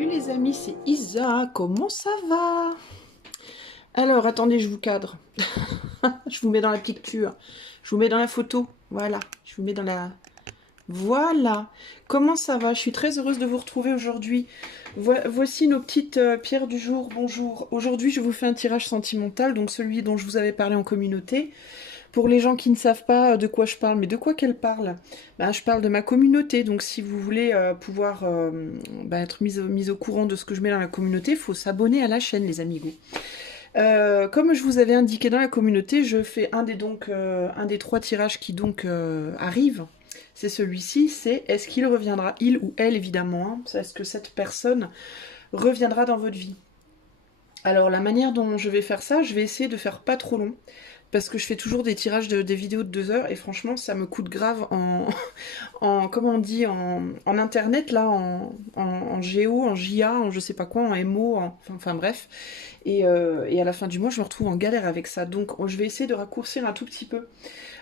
Salut les amis, c'est Isa, comment ça va? Alors, attendez, je vous cadre. Je vous mets dans la picture. Je vous mets dans la photo. Voilà, je vous mets dans la... Voilà. Comment ça va? Je suis très heureuse de vous retrouver aujourd'hui. Voici nos petites pierres du jour. Bonjour. Aujourd'hui, je vous fais un tirage sentimental, donc celui dont je vous avais parlé en communauté. Pour les gens qui ne savent pas de quoi je parle, mais de quoi qu'elle parle, ben, je parle de ma communauté. Donc si vous voulez pouvoir être mise au courant de ce que je mets dans la communauté, il faut s'abonner à la chaîne, les amigos. Comme je vous avais indiqué dans la communauté, je fais un des 3 tirages qui donc arrivent. C'est celui-ci, c'est est-ce qu'il reviendra, il ou elle évidemment, hein, est-ce que cette personne reviendra dans votre vie. Alors la manière dont je vais faire ça, je vais essayer de faire pas trop long. Parce que je fais toujours des tirages des vidéos de 2 heures et franchement ça me coûte grave comment on dit, en internet là, en géo, en JA, en je sais pas quoi, en MO, enfin bref. Et à la fin du mois je me retrouve en galère avec ça. Donc je vais essayer de raccourcir un tout petit peu.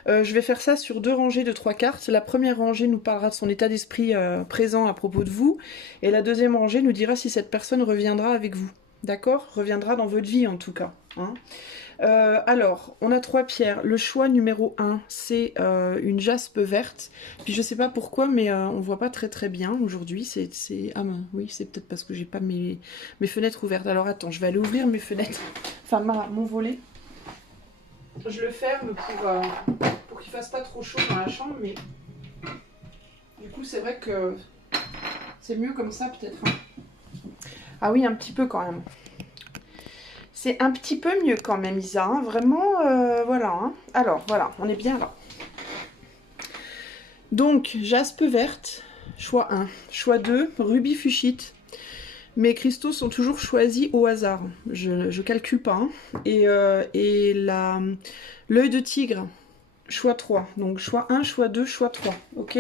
Je vais faire ça sur 2 rangées de 3 cartes. La première rangée nous parlera de son état d'esprit présent à propos de vous. Et la deuxième rangée nous dira si cette personne reviendra avec vous. D'accord? Reviendra dans votre vie en tout cas. Hein. Alors, on a 3 pierres. Le choix numéro 1, c'est une jaspe verte. Puis je sais pas pourquoi, mais on voit pas très très bien aujourd'hui. Ah ben, oui, c'est peut-être parce que j'ai pas mes fenêtres ouvertes. Alors attends, je vais aller ouvrir mes fenêtres. Enfin, mon volet. Je le ferme pour qu'il fasse pas trop chaud dans la chambre, mais du coup, c'est vrai que c'est mieux comme ça peut-être. Hein. Ah oui, un petit peu quand même. C'est un petit peu mieux quand même, Isa. Hein. Vraiment, voilà. Hein. Alors, voilà, on est bien là. Donc, jaspe verte, choix 1. Choix 2, rubis fuchsite. Mes cristaux sont toujours choisis au hasard. Je calcule pas. Hein. Et l'œil de tigre, choix 3. Donc, choix 1, choix 2, choix 3. Ok ?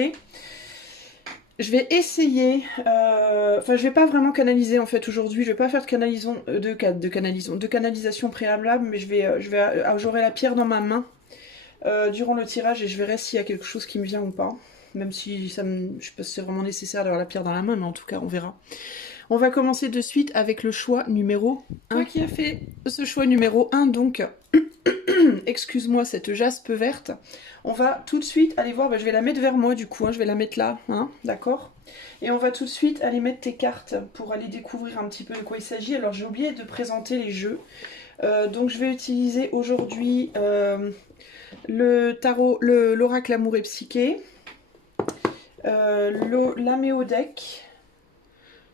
Je vais essayer, enfin je vais pas vraiment canaliser en fait aujourd'hui, je vais pas faire de canalisation préalable, mais j'aurai la pierre dans ma main durant le tirage et je verrai s'il y a quelque chose qui me vient ou pas. Même si je sais pas si c'est vraiment nécessaire d'avoir la pierre dans la main, mais en tout cas on verra. On va commencer de suite avec le choix numéro 1. Toi qui as fait ce choix numéro 1, donc, excuse-moi, cette jaspe verte, on va tout de suite aller voir, je vais la mettre vers moi du coup, hein, je vais la mettre là, hein, d'accord? Et on va tout de suite aller mettre tes cartes pour aller découvrir un petit peu de quoi il s'agit. Alors j'ai oublié de présenter les jeux, donc je vais utiliser aujourd'hui le tarot, l'oracle amour et psyché, l'améodeck.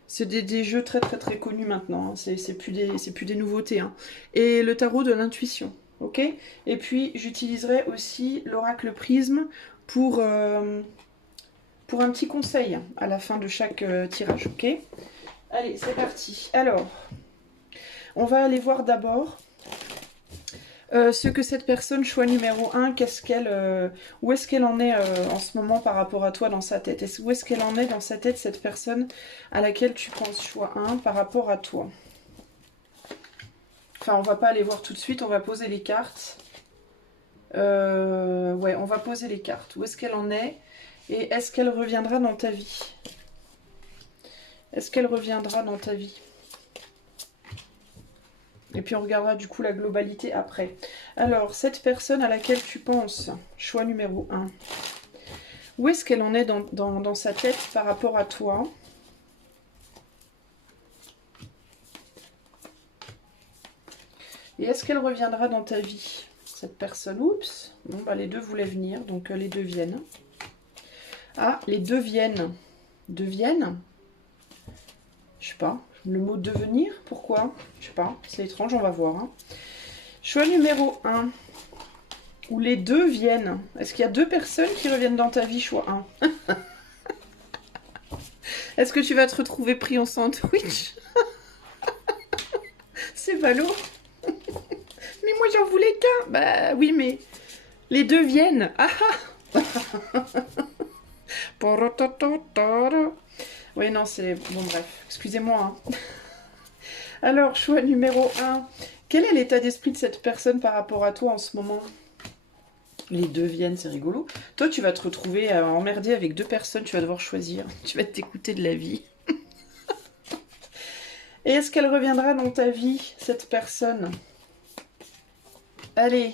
C'est des jeux très très très connus maintenant, hein. C'est plus des nouveautés. Hein. Et le tarot de l'intuition, ok? Et puis j'utiliserai aussi l'oracle prisme pour un petit conseil à la fin de chaque tirage, ok? Allez, c'est parti. Alors, on va aller voir d'abord ce que cette personne, choix numéro 1, où est-ce qu'elle en est en ce moment par rapport à toi dans sa tête? Où est-ce qu'elle en est dans sa tête, cette personne à laquelle tu penses, choix 1, par rapport à toi? Enfin, on va pas aller voir tout de suite, on va poser les cartes. Ouais, on va poser les cartes. Où est-ce qu'elle en est? Et est-ce qu'elle reviendra dans ta vie? Est-ce qu'elle reviendra dans ta vie? Et puis on regardera du coup la globalité après. Alors, cette personne à laquelle tu penses, choix numéro 1. Où est-ce qu'elle en est dans sa tête par rapport à toi? Et est-ce qu'elle reviendra dans ta vie? Cette personne, oups. Bon, bah les deux voulaient venir, donc les deux viennent. Ah, les deux viennent. Deviennent? Je sais pas. Le mot devenir, pourquoi? Je sais pas, c'est étrange, on va voir. Hein. Choix numéro 1. Où les deux viennent. Est-ce qu'il y a 2 personnes qui reviennent dans ta vie, choix 1? Est-ce que tu vas te retrouver pris en sandwich? C'est ballot. Mais moi j'en voulais qu'un. Bah oui, mais les deux viennent. Ah ah. Oui, non, c'est... Bon, bref, excusez-moi. Hein. Alors, choix numéro 1. Quel est l'état d'esprit de cette personne par rapport à toi en ce moment? Les deux viennent, c'est rigolo. Toi, tu vas te retrouver emmerdé avec 2 personnes, tu vas devoir choisir. Tu vas t'écouter de la vie. Et est-ce qu'elle reviendra dans ta vie, cette personne? Allez.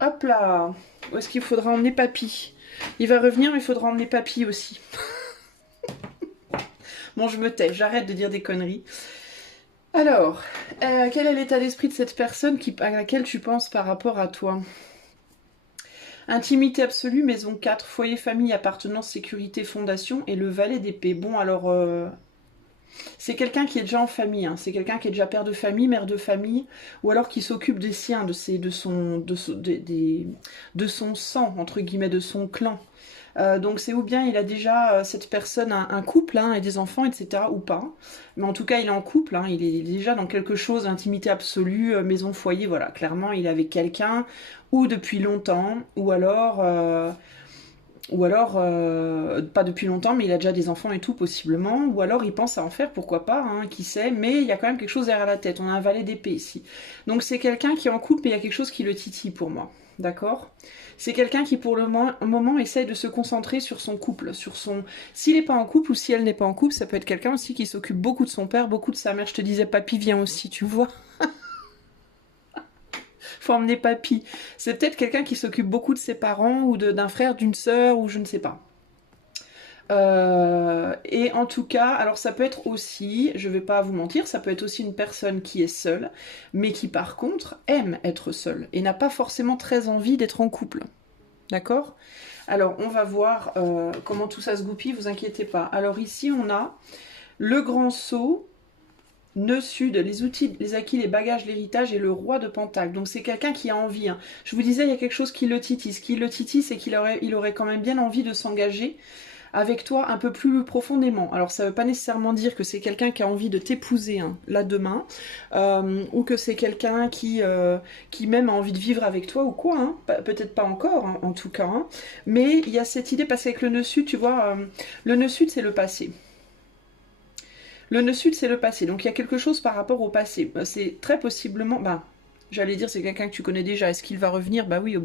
Hop là. Où est-ce qu'il faudra emmener papy? Il va revenir, mais il faudra emmener papy aussi. Bon, je me tais, j'arrête de dire des conneries. Alors, quel est l'état d'esprit de cette personne à laquelle tu penses par rapport à toi? Intimité absolue, maison 4, foyer, famille, appartenance, sécurité, fondation et le valet d'épée. Bon, alors, c'est quelqu'un qui est déjà en famille, hein. C'est quelqu'un qui est déjà père de famille, mère de famille, ou alors qui s'occupe des siens, de son sang, entre guillemets, de son clan. Donc c'est ou bien il a déjà cette personne un couple hein, et des enfants, etc. ou pas. Mais en tout cas il est en couple, hein, il est déjà dans quelque chose d'intimité absolue, maison, foyer, voilà. Clairement il est avec quelqu'un ou depuis longtemps, ou alors pas depuis longtemps, mais il a déjà des enfants et tout possiblement, ou alors il pense à en faire, pourquoi pas, hein, qui sait, mais il y a quand même quelque chose derrière la tête, on a un valet d'épée ici. Donc c'est quelqu'un qui est en couple, mais il y a quelque chose qui le titille pour moi, d'accord? C'est quelqu'un qui pour le moment essaye de se concentrer sur son couple, sur son... S'il n'est pas en couple ou si elle n'est pas en couple, ça peut être quelqu'un aussi qui s'occupe beaucoup de son père, beaucoup de sa mère. Je te disais, papy vient aussi, tu vois. Faut emmener papy. C'est peut-être quelqu'un qui s'occupe beaucoup de ses parents ou d'un frère, d'une sœur ou je ne sais pas. Et en tout cas, alors ça peut être aussi, je vais pas vous mentir, ça peut être aussi une personne qui est seule, mais qui par contre aime être seule et n'a pas forcément très envie d'être en couple. D'accord? Alors on va voir comment tout ça se goupille, vous inquiétez pas. Alors ici on a le grand sceau, nœud sud, les outils, les acquis, les bagages, l'héritage et le roi de Pentacle. Donc c'est quelqu'un qui a envie. Hein. Je vous disais, il y a quelque chose qui le titille. Ce qui le titille, c'est qu'il aurait quand même bien envie de s'engager avec toi un peu plus profondément. Alors ça ne veut pas nécessairement dire que c'est quelqu'un qui a envie de t'épouser hein, là demain, ou que c'est quelqu'un qui même a envie de vivre avec toi ou quoi, hein. Peut-être pas encore hein, en tout cas, hein. Mais il y a cette idée, parce qu'avec le nœud sud, tu vois, le nœud sud c'est le passé. Le nœud sud c'est le passé, donc il y a quelque chose par rapport au passé. C'est très possiblement, j'allais dire c'est quelqu'un que tu connais déjà, est-ce qu'il va revenir? Bah oui,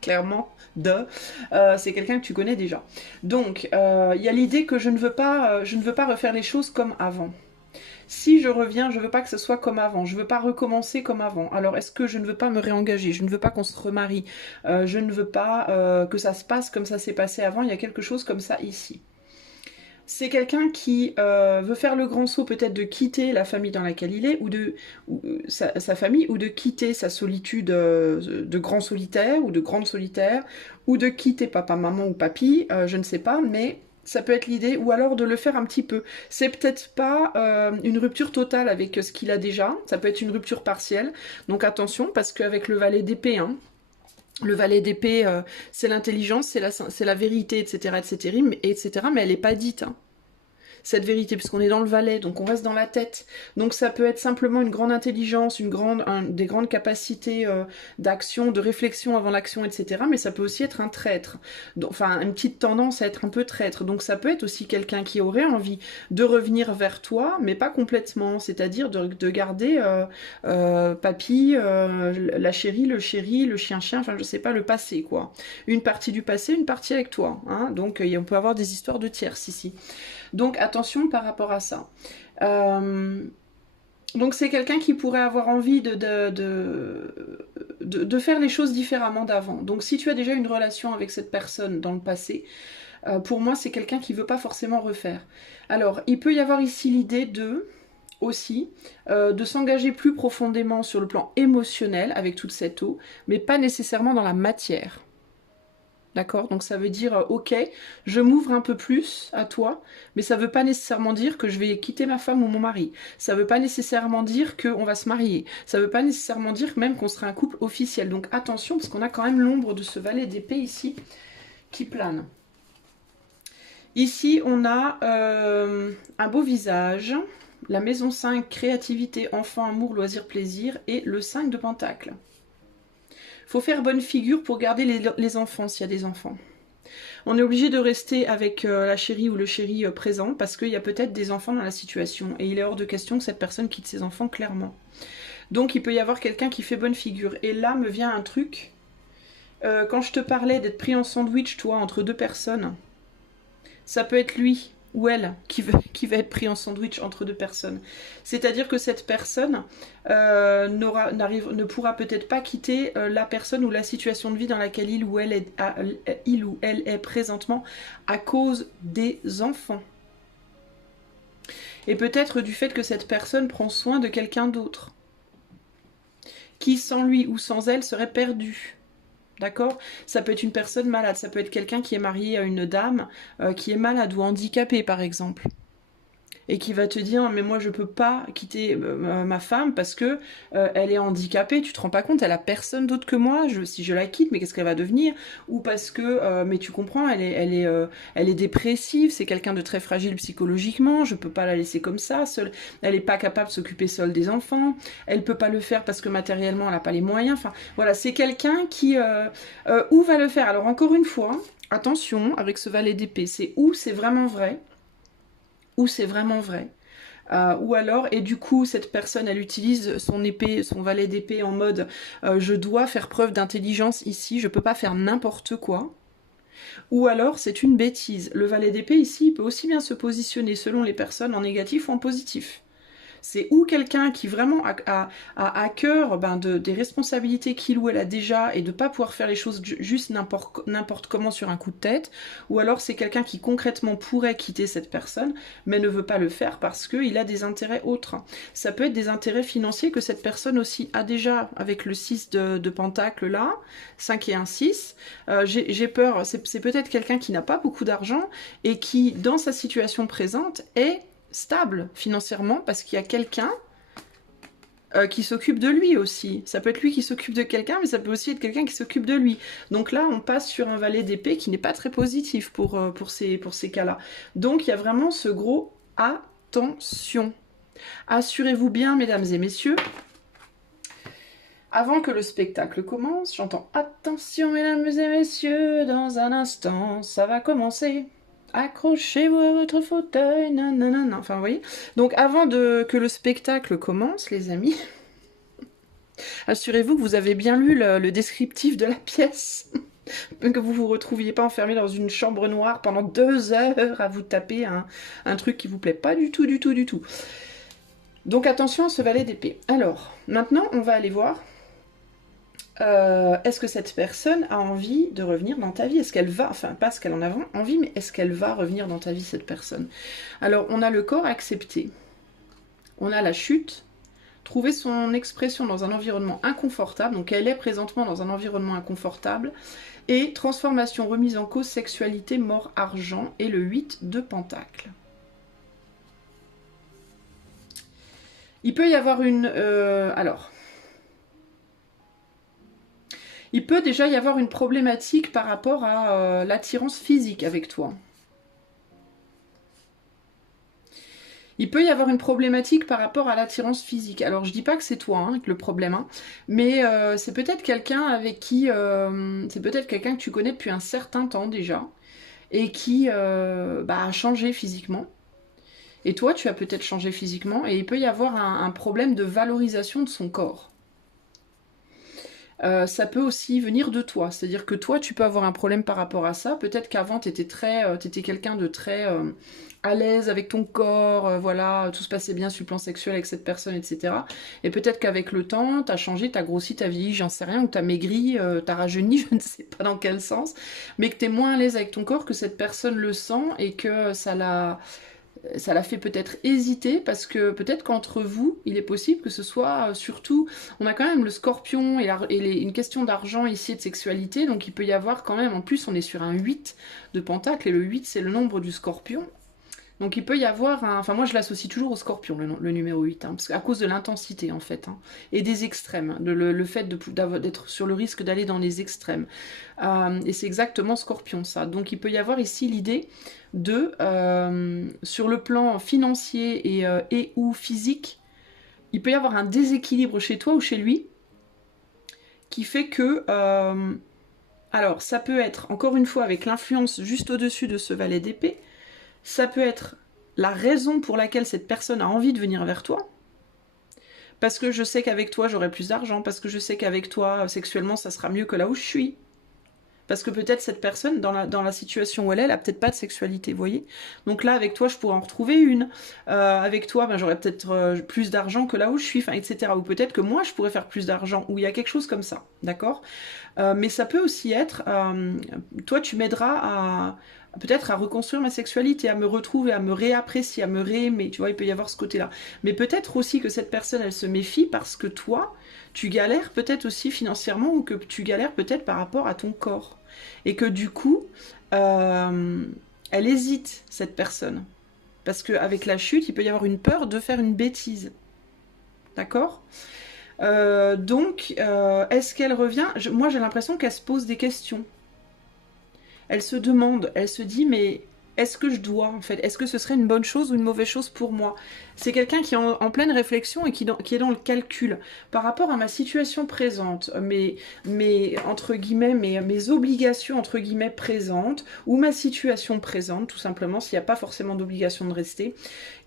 clairement, c'est quelqu'un que tu connais déjà. Donc, il y a l'idée que je ne veux pas refaire les choses comme avant. Si je reviens, je ne veux pas que ce soit comme avant, je ne veux pas recommencer comme avant. Alors, est-ce que je ne veux pas me réengager? Je ne veux pas qu'on se remarie. Je ne veux pas que ça se passe comme ça s'est passé avant. Il y a quelque chose comme ça ici. C'est quelqu'un qui veut faire le grand saut peut-être de quitter la famille dans laquelle il est, sa famille, ou de quitter sa solitude de grand solitaire ou de grande solitaire, ou de quitter papa, maman ou papy, je ne sais pas, mais ça peut être l'idée, ou alors de le faire un petit peu. C'est peut-être pas une rupture totale avec ce qu'il a déjà, ça peut être une rupture partielle, donc attention, parce qu'avec le valet d'épée, hein, le valet d'épée, c'est l'intelligence, c'est la vérité, etc., etc., mais elle n'est pas dite, hein, cette vérité, puisqu'on est dans le valet, donc on reste dans la tête. Donc ça peut être simplement une grande intelligence, des grandes capacités d'action, de réflexion avant l'action, etc., mais ça peut aussi être un traître, enfin une petite tendance à être un peu traître. Donc ça peut être aussi quelqu'un qui aurait envie de revenir vers toi, mais pas complètement, c'est-à-dire de garder papy, la chérie, le chien-chien, enfin je sais pas, le passé, quoi. Une partie du passé, une partie avec toi, hein. Donc on peut avoir des histoires de tierces ici. Donc attention par rapport à ça. Donc c'est quelqu'un qui pourrait avoir envie de faire les choses différemment d'avant. Donc si tu as déjà une relation avec cette personne dans le passé, pour moi c'est quelqu'un qui ne veut pas forcément refaire. Alors il peut y avoir ici l'idée de s'engager plus profondément sur le plan émotionnel avec toute cette eau, mais pas nécessairement dans la matière. D'accord? Donc ça veut dire, ok, je m'ouvre un peu plus à toi, mais ça veut pas nécessairement dire que je vais quitter ma femme ou mon mari. Ça veut pas nécessairement dire qu'on va se marier. Ça veut pas nécessairement dire même qu'on sera un couple officiel. Donc attention, parce qu'on a quand même l'ombre de ce valet d'épée ici qui plane. Ici, on a un beau visage, la maison 5, créativité, enfant, amour, loisir, plaisir, et le 5 de pentacle. Faut faire bonne figure pour garder les enfants, s'il y a des enfants. On est obligé de rester avec la chérie ou le chéri présent, parce qu'il y a peut-être des enfants dans la situation, et il est hors de question que cette personne quitte ses enfants, clairement. Donc il peut y avoir quelqu'un qui fait bonne figure. Et là me vient un truc, quand je te parlais d'être pris en sandwich, toi, entre deux personnes, ça peut être lui ou elle qui va être pris en sandwich entre deux personnes. C'est-à-dire que cette personne ne pourra peut-être pas quitter la personne ou la situation de vie dans laquelle il ou elle est présentement à cause des enfants. Et peut-être du fait que cette personne prend soin de quelqu'un d'autre, qui sans lui ou sans elle serait perdu. D'accord? Ça peut être une personne malade, ça peut être quelqu'un qui est marié à une dame qui est malade ou handicapée par exemple. Et qui va te dire mais moi je peux pas quitter ma femme parce que elle est handicapée, tu te rends pas compte, elle a personne d'autre que moi, si je la quitte mais qu'est-ce qu'elle va devenir, ou parce que mais tu comprends, elle est dépressive, c'est quelqu'un de très fragile psychologiquement, je peux pas la laisser comme ça seule, elle est pas capable de s'occuper seule des enfants, elle peut pas le faire parce que matériellement elle a pas les moyens, enfin voilà, c'est quelqu'un qui où va le faire. Alors encore une fois, attention avec ce valet d'épée, c'est où c'est vraiment vrai, ou c'est vraiment vrai. Ou alors, et du coup, cette personne, elle utilise son épée, son valet d'épée en mode je dois faire preuve d'intelligence ici, je peux pas faire n'importe quoi. Ou alors, c'est une bêtise. Le valet d'épée ici, il peut aussi bien se positionner selon les personnes en négatif ou en positif. C'est ou quelqu'un qui vraiment a à cœur des responsabilités qu'il ou elle a déjà et de ne pas pouvoir faire les choses juste n'importe comment sur un coup de tête, ou alors c'est quelqu'un qui concrètement pourrait quitter cette personne mais ne veut pas le faire parce qu'il a des intérêts autres. Ça peut être des intérêts financiers que cette personne aussi a déjà avec le 6 de Pentacle là, 5 et 1 6. J'ai peur, c'est peut-être quelqu'un qui n'a pas beaucoup d'argent et qui dans sa situation présente est stable financièrement parce qu'il y a quelqu'un qui s'occupe de lui aussi. Ça peut être lui qui s'occupe de quelqu'un, mais ça peut aussi être quelqu'un qui s'occupe de lui. Donc là, on passe sur un valet d'épée qui n'est pas très positif pour ces cas-là. Donc il y a vraiment ce gros attention. Assurez-vous bien, mesdames et messieurs, avant que le spectacle commence, j'entends attention, mesdames et messieurs, dans un instant, ça va commencer. Accrochez-vous à votre fauteuil, nanana. Enfin, vous voyez. Donc, avant que le spectacle commence, les amis, assurez-vous que vous avez bien lu le descriptif de la pièce. Que vous vous retrouviez pas enfermé dans une chambre noire pendant 2 heures à vous taper un truc qui vous plaît pas du tout, du tout, du tout. Donc, attention à ce valet d'épée. Alors, maintenant, on va aller voir. Est-ce que cette personne a envie de revenir dans ta vie? Est-ce qu'elle va, enfin pas ce qu'elle en a envie, mais est-ce qu'elle va revenir dans ta vie, cette personne? Alors on a le corps accepté, on a la chute, trouver son expression dans un environnement inconfortable, donc elle est présentement dans un environnement inconfortable, et transformation, remise en cause, sexualité, mort, argent, et le 8 de Pentacle. Il peut y avoir une... il peut déjà y avoir une problématique par rapport à l'attirance physique avec toi. Il peut y avoir une problématique par rapport à l'attirance physique. Alors je dis pas que c'est toi hein, le problème, hein, mais c'est peut-être quelqu'un avec qui... c'est peut-être quelqu'un que tu connais depuis un certain temps déjà, et qui a changé physiquement. Et toi, tu as peut-être changé physiquement, et il peut y avoir un problème de valorisation de son corps. Ça peut aussi venir de toi, c'est-à-dire que toi tu peux avoir un problème par rapport à ça, peut-être qu'avant t'étais quelqu'un de très à l'aise avec ton corps, voilà, tout se passait bien sur le plan sexuel avec cette personne, etc. Et peut-être qu'avec le temps, t'as changé, t'as grossi, t'as vieilli, j'en sais rien, ou t'as maigri, t'as rajeuni, je ne sais pas dans quel sens, mais que t'es moins à l'aise avec ton corps, que cette personne le sent, et que ça l'a fait peut-être hésiter parce que peut-être qu'entre vous, il est possible que ce soit surtout... On a quand même le scorpion et une question d'argent ici et de sexualité, donc il peut y avoir quand même... En plus, on est sur un 8 de Pentacle et le 8, c'est le nombre du scorpion. Donc il peut y avoir un... Enfin moi je l'associe toujours au scorpion, le numéro 8, hein, parce qu'à cause de l'intensité en fait, hein, et des extrêmes, le fait d'être sur le risque d'aller dans les extrêmes. Et c'est exactement scorpion ça. Donc il peut y avoir ici l'idée de, sur le plan financier et ou physique, il peut y avoir un déséquilibre chez toi ou chez lui, qui fait que... alors ça peut être, encore une fois, avec l'influence juste au-dessus de ce valet d'épée, ça peut être la raison pour laquelle cette personne a envie de venir vers toi. Parce que je sais qu'avec toi, j'aurai plus d'argent. Parce que je sais qu'avec toi, sexuellement, ça sera mieux que là où je suis. Parce que peut-être cette personne, dans la situation où elle est, elle a peut-être pas de sexualité, vous voyez. Donc là, avec toi, je pourrais en retrouver une. Avec toi, ben, j'aurais peut-être plus d'argent que là où je suis, enfin, etc. Ou peut-être que moi, je pourrais faire plus d'argent, ou il y a quelque chose comme ça, d'accord. Mais ça peut aussi être, toi, tu m'aideras à peut-être à reconstruire ma sexualité, à me retrouver, à me réapprécier, à me réaimer, tu vois, il peut y avoir ce côté-là. Mais peut-être aussi que cette personne, elle se méfie parce que toi, tu galères peut-être aussi financièrement ou que tu galères peut-être par rapport à ton corps. Et que du coup, elle hésite, cette personne. Parce qu'avec la chute, il peut y avoir une peur de faire une bêtise. D'accord. Donc, est-ce qu'elle revient? Moi, j'ai l'impression qu'elle se pose des questions. Elle se demande, elle se dit, mais est-ce que je dois, en fait? Est-ce que ce serait une bonne chose ou une mauvaise chose pour moi? C'est quelqu'un qui est en pleine réflexion et qui est dans le calcul. Par rapport à ma situation présente, entre guillemets, mes obligations, entre guillemets, présentes, ou ma situation présente, tout simplement, s'il n'y a pas forcément d'obligation de rester,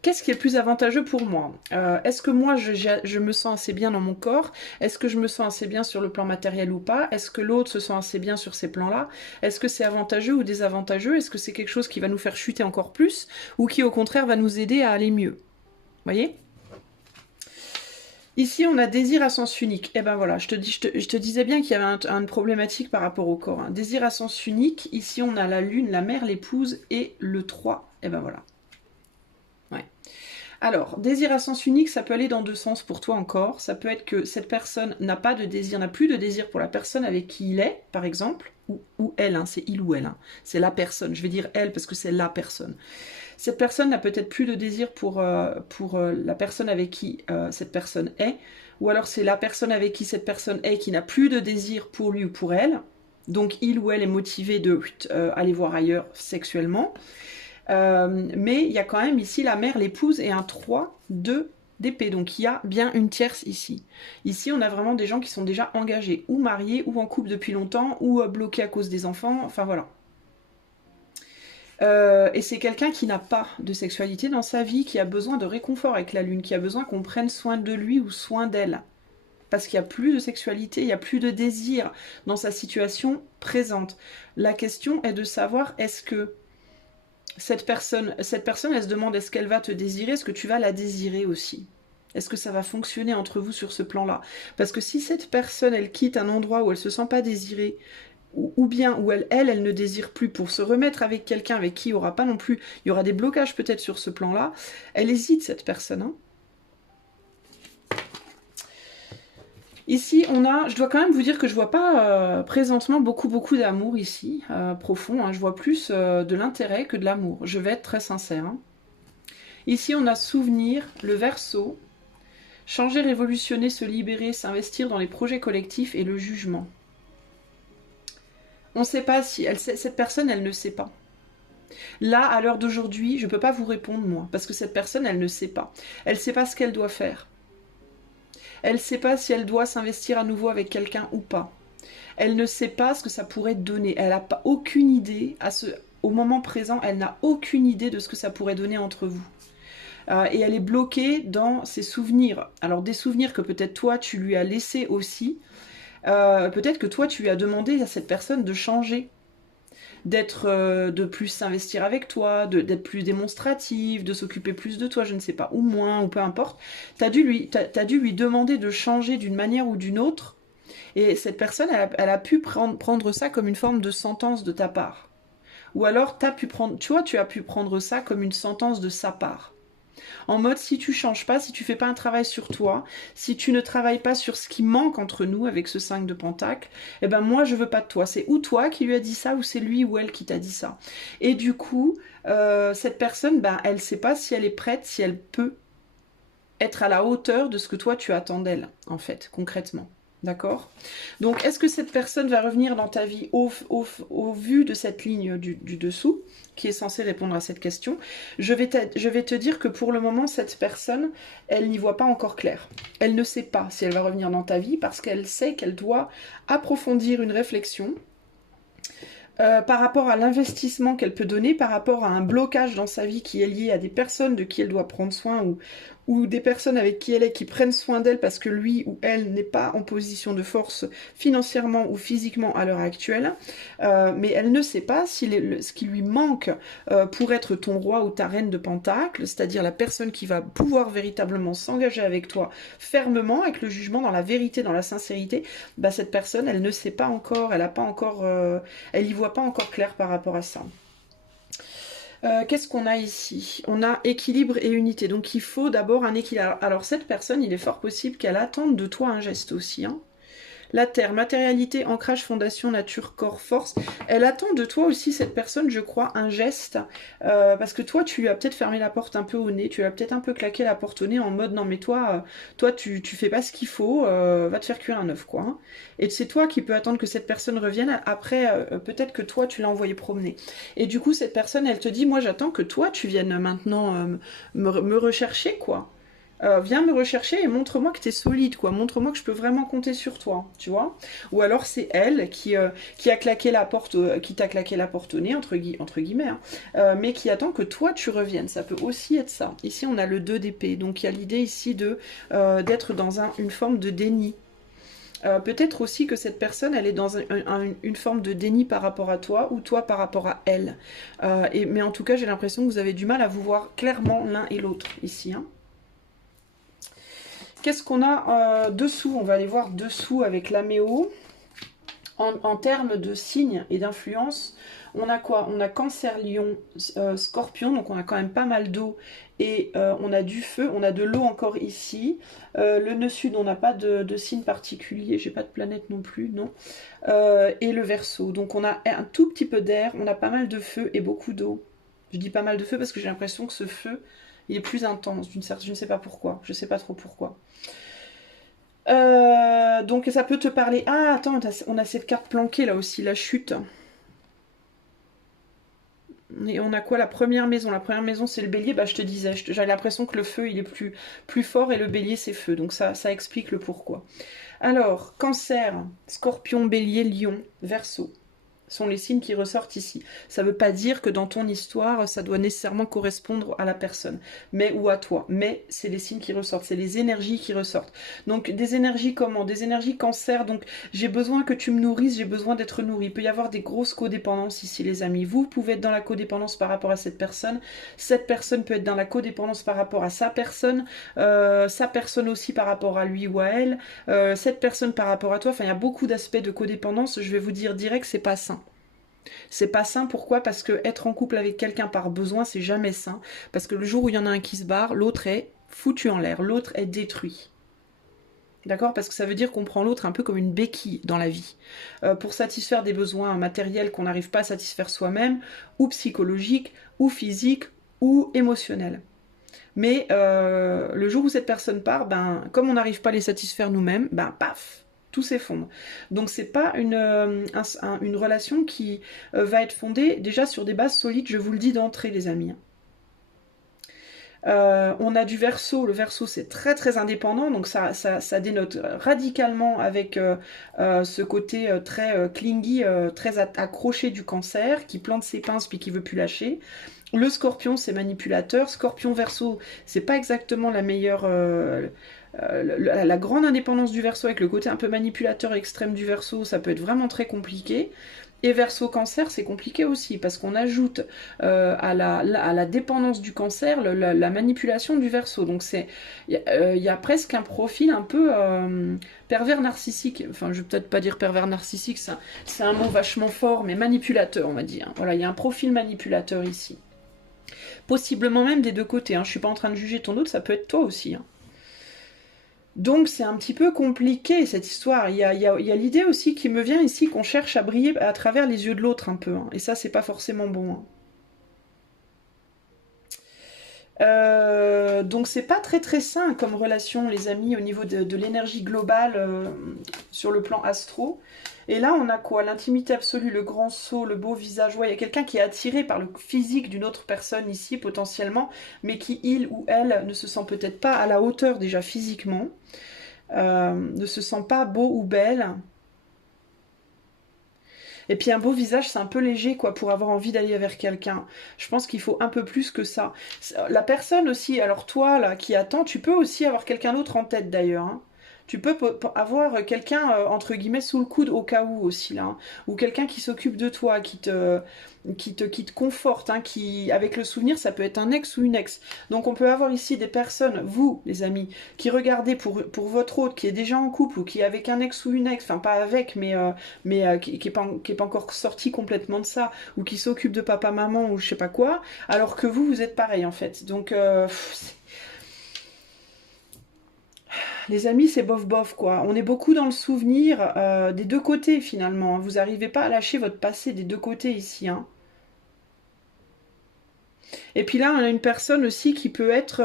qu'est-ce qui est le plus avantageux pour moi? Est-ce que moi, je me sens assez bien dans mon corps? Est-ce que je me sens assez bien sur le plan matériel ou pas? Est-ce que l'autre se sent assez bien sur ces plans-là? Est-ce que c'est avantageux ou désavantageux? Est-ce que c'est quelque chose qui va nous faire chuter encore plus? Ou qui, au contraire, va nous aider à aller mieux? Voyez? Ici, on a désir à sens unique. Et ben voilà, je te disais bien qu'il y avait une problématique par rapport au corps. Hein. Désir à sens unique. Ici, on a la lune, la mère, l'épouse et le 3. Et ben voilà. Ouais. Alors, désir à sens unique, ça peut aller dans deux sens pour toi encore. Ça peut être que cette personne n'a pas de désir, n'a plus de désir pour la personne avec qui il est, par exemple, ou elle, hein, c'est il ou elle. Hein. C'est la personne. Je vais dire elle parce que c'est la personne. Cette personne n'a peut-être plus de désir pour la personne avec qui cette personne est, ou alors c'est la personne avec qui cette personne est qui n'a plus de désir pour lui ou pour elle, donc il ou elle est motivé de aller voir ailleurs sexuellement, mais il y a quand même ici la mère, l'épouse et un 3, 2 d'épée, donc il y a bien une tierce ici. Ici on a vraiment des gens qui sont déjà engagés, ou mariés, ou en couple depuis longtemps, ou bloqués à cause des enfants, enfin voilà. Et c'est quelqu'un qui n'a pas de sexualité dans sa vie, qui a besoin de réconfort avec la lune, qui a besoin qu'on prenne soin de lui ou soin d'elle. Parce qu'il n'y a plus de sexualité, il n'y a plus de désir dans sa situation présente. La question est de savoir, est-ce que cette personne, elle se demande, est-ce qu'elle va te désirer, est-ce que tu vas la désirer aussi? Est-ce que ça va fonctionner entre vous sur ce plan-là? Parce que si cette personne, elle quitte un endroit où elle ne se sent pas désirée, ou bien où elle ne désire plus pour se remettre avec quelqu'un avec qui il n'y aura pas non plus, il y aura des blocages peut-être sur ce plan-là, elle hésite cette personne. Hein. Ici, je dois quand même vous dire que je vois pas présentement beaucoup d'amour ici, profond, hein. Je vois plus de l'intérêt que de l'amour, je vais être très sincère. Hein. Ici, on a souvenir, le Verseau, changer, révolutionner, se libérer, s'investir dans les projets collectifs et le jugement. On ne sait pas si cette personne, elle ne sait pas. Là, à l'heure d'aujourd'hui, je ne peux pas vous répondre, moi, parce que cette personne, elle ne sait pas. Elle ne sait pas ce qu'elle doit faire. Elle ne sait pas si elle doit s'investir à nouveau avec quelqu'un ou pas. Elle ne sait pas ce que ça pourrait donner. Elle n'a pas aucune idée, au moment présent, elle n'a aucune idée de ce que ça pourrait donner entre vous. Et elle est bloquée dans ses souvenirs. Alors des souvenirs que peut-être toi, tu lui as laissés aussi. Peut-être que toi, tu lui as demandé à cette personne de changer, de plus s'investir avec toi, d'être plus démonstrative, de s'occuper plus de toi, je ne sais pas, ou moins, ou peu importe. T'as dû lui demander de changer d'une manière ou d'une autre, et cette personne, elle a pu prendre ça comme une forme de sentence de ta part. Ou alors, tu as pu prendre ça comme une sentence de sa part. En mode, si tu changes pas, si tu fais pas un travail sur toi, si tu ne travailles pas sur ce qui manque entre nous avec ce 5 de Pentacle, eh ben moi je veux pas de toi. C'est ou toi qui lui a dit ça, ou c'est lui ou elle qui t'a dit ça. Et du coup, cette personne, ben elle sait pas si elle est prête, si elle peut être à la hauteur de ce que toi tu attends d'elle, en fait, concrètement. D'accord? Donc, est-ce que cette personne va revenir dans ta vie au vu de cette ligne du dessous, qui est censée répondre à cette question? Je vais te dire que pour le moment, cette personne, elle n'y voit pas encore clair. Elle ne sait pas si elle va revenir dans ta vie parce qu'elle sait qu'elle doit approfondir une réflexion par rapport à l'investissement qu'elle peut donner, par rapport à un blocage dans sa vie qui est lié à des personnes de qui elle doit prendre soin ou des personnes avec qui elle est qui prennent soin d'elle parce que lui ou elle n'est pas en position de force financièrement ou physiquement à l'heure actuelle, mais elle ne sait pas si ce qui lui manque pour être ton roi ou ta reine de Pentacle, c'est-à-dire la personne qui va pouvoir véritablement s'engager avec toi fermement, avec le jugement, dans la vérité, dans la sincérité, bah cette personne, elle ne sait pas encore, elle a pas encore, elle y voit pas encore clair par rapport à ça. Qu'est-ce qu'on a ici? On a équilibre et unité. Donc il faut d'abord un équilibre. Alors cette personne, il est fort possible qu'elle attende de toi un geste aussi. Hein. La terre, matérialité, ancrage, fondation, nature, corps, force. Elle attend de toi aussi, cette personne, je crois, un geste. Parce que toi, tu lui as peut-être fermé la porte un peu au nez. Tu lui as peut-être un peu claqué la porte au nez en mode non mais toi tu fais pas ce qu'il faut, va te faire cuire un œuf quoi. Hein. Et c'est toi qui peux attendre que cette personne revienne. Après, peut-être que toi, tu l'as envoyé promener. Et du coup, cette personne, elle te dit, moi j'attends que toi, tu viennes maintenant me rechercher quoi. Viens me rechercher et montre-moi que t'es solide, quoi. Montre-moi que je peux vraiment compter sur toi, tu vois. Ou alors c'est elle qui a claqué la porte, qui t'a claqué la porte au nez, entre guillemets, hein, mais qui attend que toi tu reviennes. Ça peut aussi être ça. Ici on a le 2 d'épée, donc il y a l'idée ici d'être dans une forme de déni. Peut-être aussi que cette personne, elle est dans une forme de déni par rapport à toi ou toi par rapport à elle. Mais en tout cas, j'ai l'impression que vous avez du mal à vous voir clairement l'un et l'autre ici, hein. Qu'est-ce qu'on a dessous? On va aller voir dessous avec l'améo. En termes de signes et d'influence, on a quoi? On a Cancer, Lion, Scorpion, donc on a quand même pas mal d'eau et on a du feu, on a de l'eau encore ici. Le nœud sud, on n'a pas de signe particulier, j'ai pas de planète non plus, non. Et le Verseau, donc on a un tout petit peu d'air, on a pas mal de feu et beaucoup d'eau. Je dis pas mal de feu parce que j'ai l'impression que ce feu, il est plus intense, je ne sais pas pourquoi, je sais pas trop pourquoi. Donc ça peut te parler... Ah, attends, on a cette carte planquée là aussi, la chute. Et on a quoi? La première maison. La première maison, c'est le bélier. Bah, je te disais, j'avais l'impression que le feu, il est plus fort et le bélier, c'est feu. Donc ça explique le pourquoi. Alors, Cancer, Scorpion, Bélier, Lion, Verseau sont les signes qui ressortent ici. Ça ne veut pas dire que dans ton histoire, ça doit nécessairement correspondre à la personne, ou à toi. Mais c'est les signes qui ressortent, c'est les énergies qui ressortent. Donc des énergies comment? Des énergies Cancer. Donc j'ai besoin que tu me nourrisses, j'ai besoin d'être nourri. Il peut y avoir des grosses codépendances ici, les amis. Vous pouvez être dans la codépendance par rapport à cette personne. Cette personne peut être dans la codépendance par rapport à sa personne aussi par rapport à lui ou à elle. Cette personne par rapport à toi. Enfin, il y a beaucoup d'aspects de codépendance. Je vais vous dire direct, c'est pas sain. C'est pas sain, pourquoi? Parce que être en couple avec quelqu'un par besoin, c'est jamais sain. Parce que le jour où il y en a un qui se barre, l'autre est foutu en l'air, l'autre est détruit. D'accord? Parce que ça veut dire qu'on prend l'autre un peu comme une béquille dans la vie. Pour satisfaire des besoins matériels qu'on n'arrive pas à satisfaire soi-même, ou psychologiques, ou physiques, ou émotionnels. Mais le jour où cette personne part, ben, comme on n'arrive pas à les satisfaire nous-mêmes, ben paf, tout s'effondre. Donc c'est pas une relation qui va être fondée déjà sur des bases solides, je vous le dis d'entrée les amis. On a du Verseau, le Verseau c'est très très indépendant, donc ça dénote radicalement avec ce côté très clingy, très accroché du Cancer, qui plante ses pinces puis qui veut plus lâcher. Le Scorpion c'est manipulateur, Scorpion Verseau c'est pas exactement la meilleure... la grande indépendance du Verseau avec le côté un peu manipulateur extrême du Verseau, ça peut être vraiment très compliqué. Et Verseau Cancer, c'est compliqué aussi, parce qu'on ajoute à la dépendance du Cancer la manipulation du Verseau. Donc il y a presque un profil un peu pervers narcissique. Enfin, je vais peut-être pas dire pervers narcissique, c'est un mot vachement fort, mais manipulateur, on va dire. Voilà, il y a un profil manipulateur ici. Possiblement même des deux côtés. Hein. Je suis pas en train de juger ton autre, ça peut être toi aussi. Hein. Donc c'est un petit peu compliqué cette histoire. Il y a l'idée aussi qui me vient ici qu'on cherche à briller à travers les yeux de l'autre un peu. Hein. Et ça c'est pas forcément bon. Hein. Donc c'est pas très très sain comme relation les amis au niveau de l'énergie globale sur le plan astro. Et là on a quoi? L'intimité absolue, le grand saut, le beau visage. Ouais, il y a quelqu'un qui est attiré par le physique d'une autre personne ici potentiellement, mais qui il ou elle ne se sent peut-être pas à la hauteur déjà physiquement, ne se sent pas beau ou belle. Et puis un beau visage, c'est un peu léger, quoi, pour avoir envie d'aller vers quelqu'un. Je pense qu'il faut un peu plus que ça. La personne aussi, alors toi, là, qui attend, tu peux aussi avoir quelqu'un d'autre en tête, d'ailleurs, hein. Tu peux avoir quelqu'un, entre guillemets, sous le coude au cas où aussi, là, hein. Ou quelqu'un qui s'occupe de toi, qui te conforte, hein, avec le souvenir, ça peut être un ex ou une ex. Donc on peut avoir ici des personnes, vous, les amis, qui regardez pour votre autre, qui est déjà en couple, ou qui est avec un ex ou une ex, enfin pas avec, mais qui est pas encore sorti complètement de ça, ou qui s'occupe de papa, maman, ou je sais pas quoi, alors que vous êtes pareil, en fait. Donc, les amis, c'est bof-bof, quoi. On est beaucoup dans le souvenir des deux côtés, finalement, hein. Vous n'arrivez pas à lâcher votre passé des deux côtés, ici, hein. Et puis là, on a une personne aussi qui peut être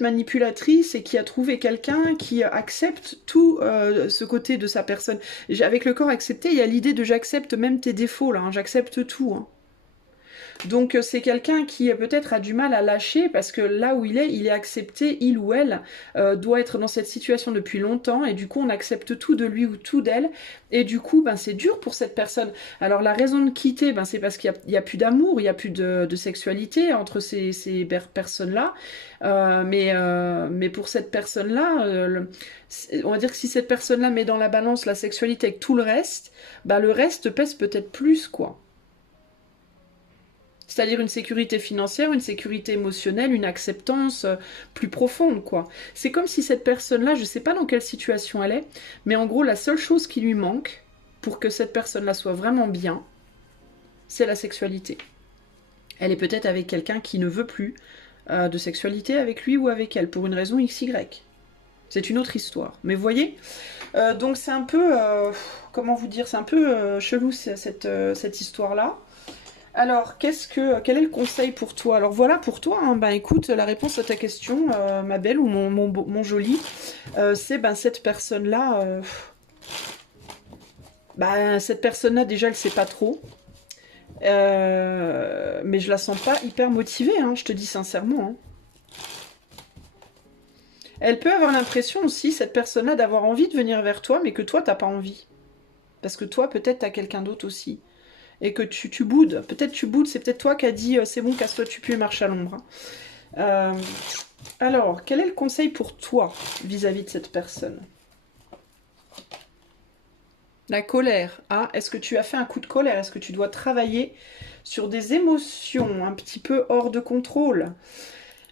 manipulatrice et qui a trouvé quelqu'un qui accepte tout ce côté de sa personne. Avec le corps accepté, il y a l'idée de j'accepte même tes défauts, là, hein, j'accepte tout, hein. Donc c'est quelqu'un qui peut-être a du mal à lâcher parce que là où il est accepté, il ou elle doit être dans cette situation depuis longtemps et du coup on accepte tout de lui ou tout d'elle et du coup ben, c'est dur pour cette personne. Alors la raison de quitter, ben, c'est parce qu'il n'y a plus d'amour, il n'y a plus de sexualité entre ces personnes-là. Mais pour cette personne-là, on va dire que si cette personne-là met dans la balance la sexualité avec tout le reste, ben, le reste pèse peut-être plus, quoi. C'est-à-dire une sécurité financière, une sécurité émotionnelle, une acceptance plus profonde, quoi. C'est comme si cette personne-là, je ne sais pas dans quelle situation elle est, mais en gros, la seule chose qui lui manque pour que cette personne-là soit vraiment bien, c'est la sexualité. Elle est peut-être avec quelqu'un qui ne veut plus de sexualité avec lui ou avec elle, pour une raison XY. C'est une autre histoire. Mais vous voyez, donc c'est un peu, comment vous dire, c'est un peu chelou cette histoire-là. Alors, quel est le conseil pour toi? Alors voilà pour toi, hein, ben écoute, la réponse à ta question, ma belle ou mon joli, c'est ben cette personne-là, ben cette personne-là déjà elle sait pas trop, mais je la sens pas hyper motivée, hein, je te dis sincèrement, hein. Elle peut avoir l'impression aussi, cette personne-là, d'avoir envie de venir vers toi, mais que toi t'as pas envie. Parce que toi peut-être t'as quelqu'un d'autre aussi. Et que tu boudes. Peut-être tu boudes, c'est peut-être toi qui as dit c'est bon, casse-toi, tu peux et marche à l'ombre, hein. Alors, quel est le conseil pour toi vis-à-vis de cette personne? La colère. Ah, est-ce que tu as fait un coup de colère? Est-ce que tu dois travailler sur des émotions un petit peu hors de contrôle?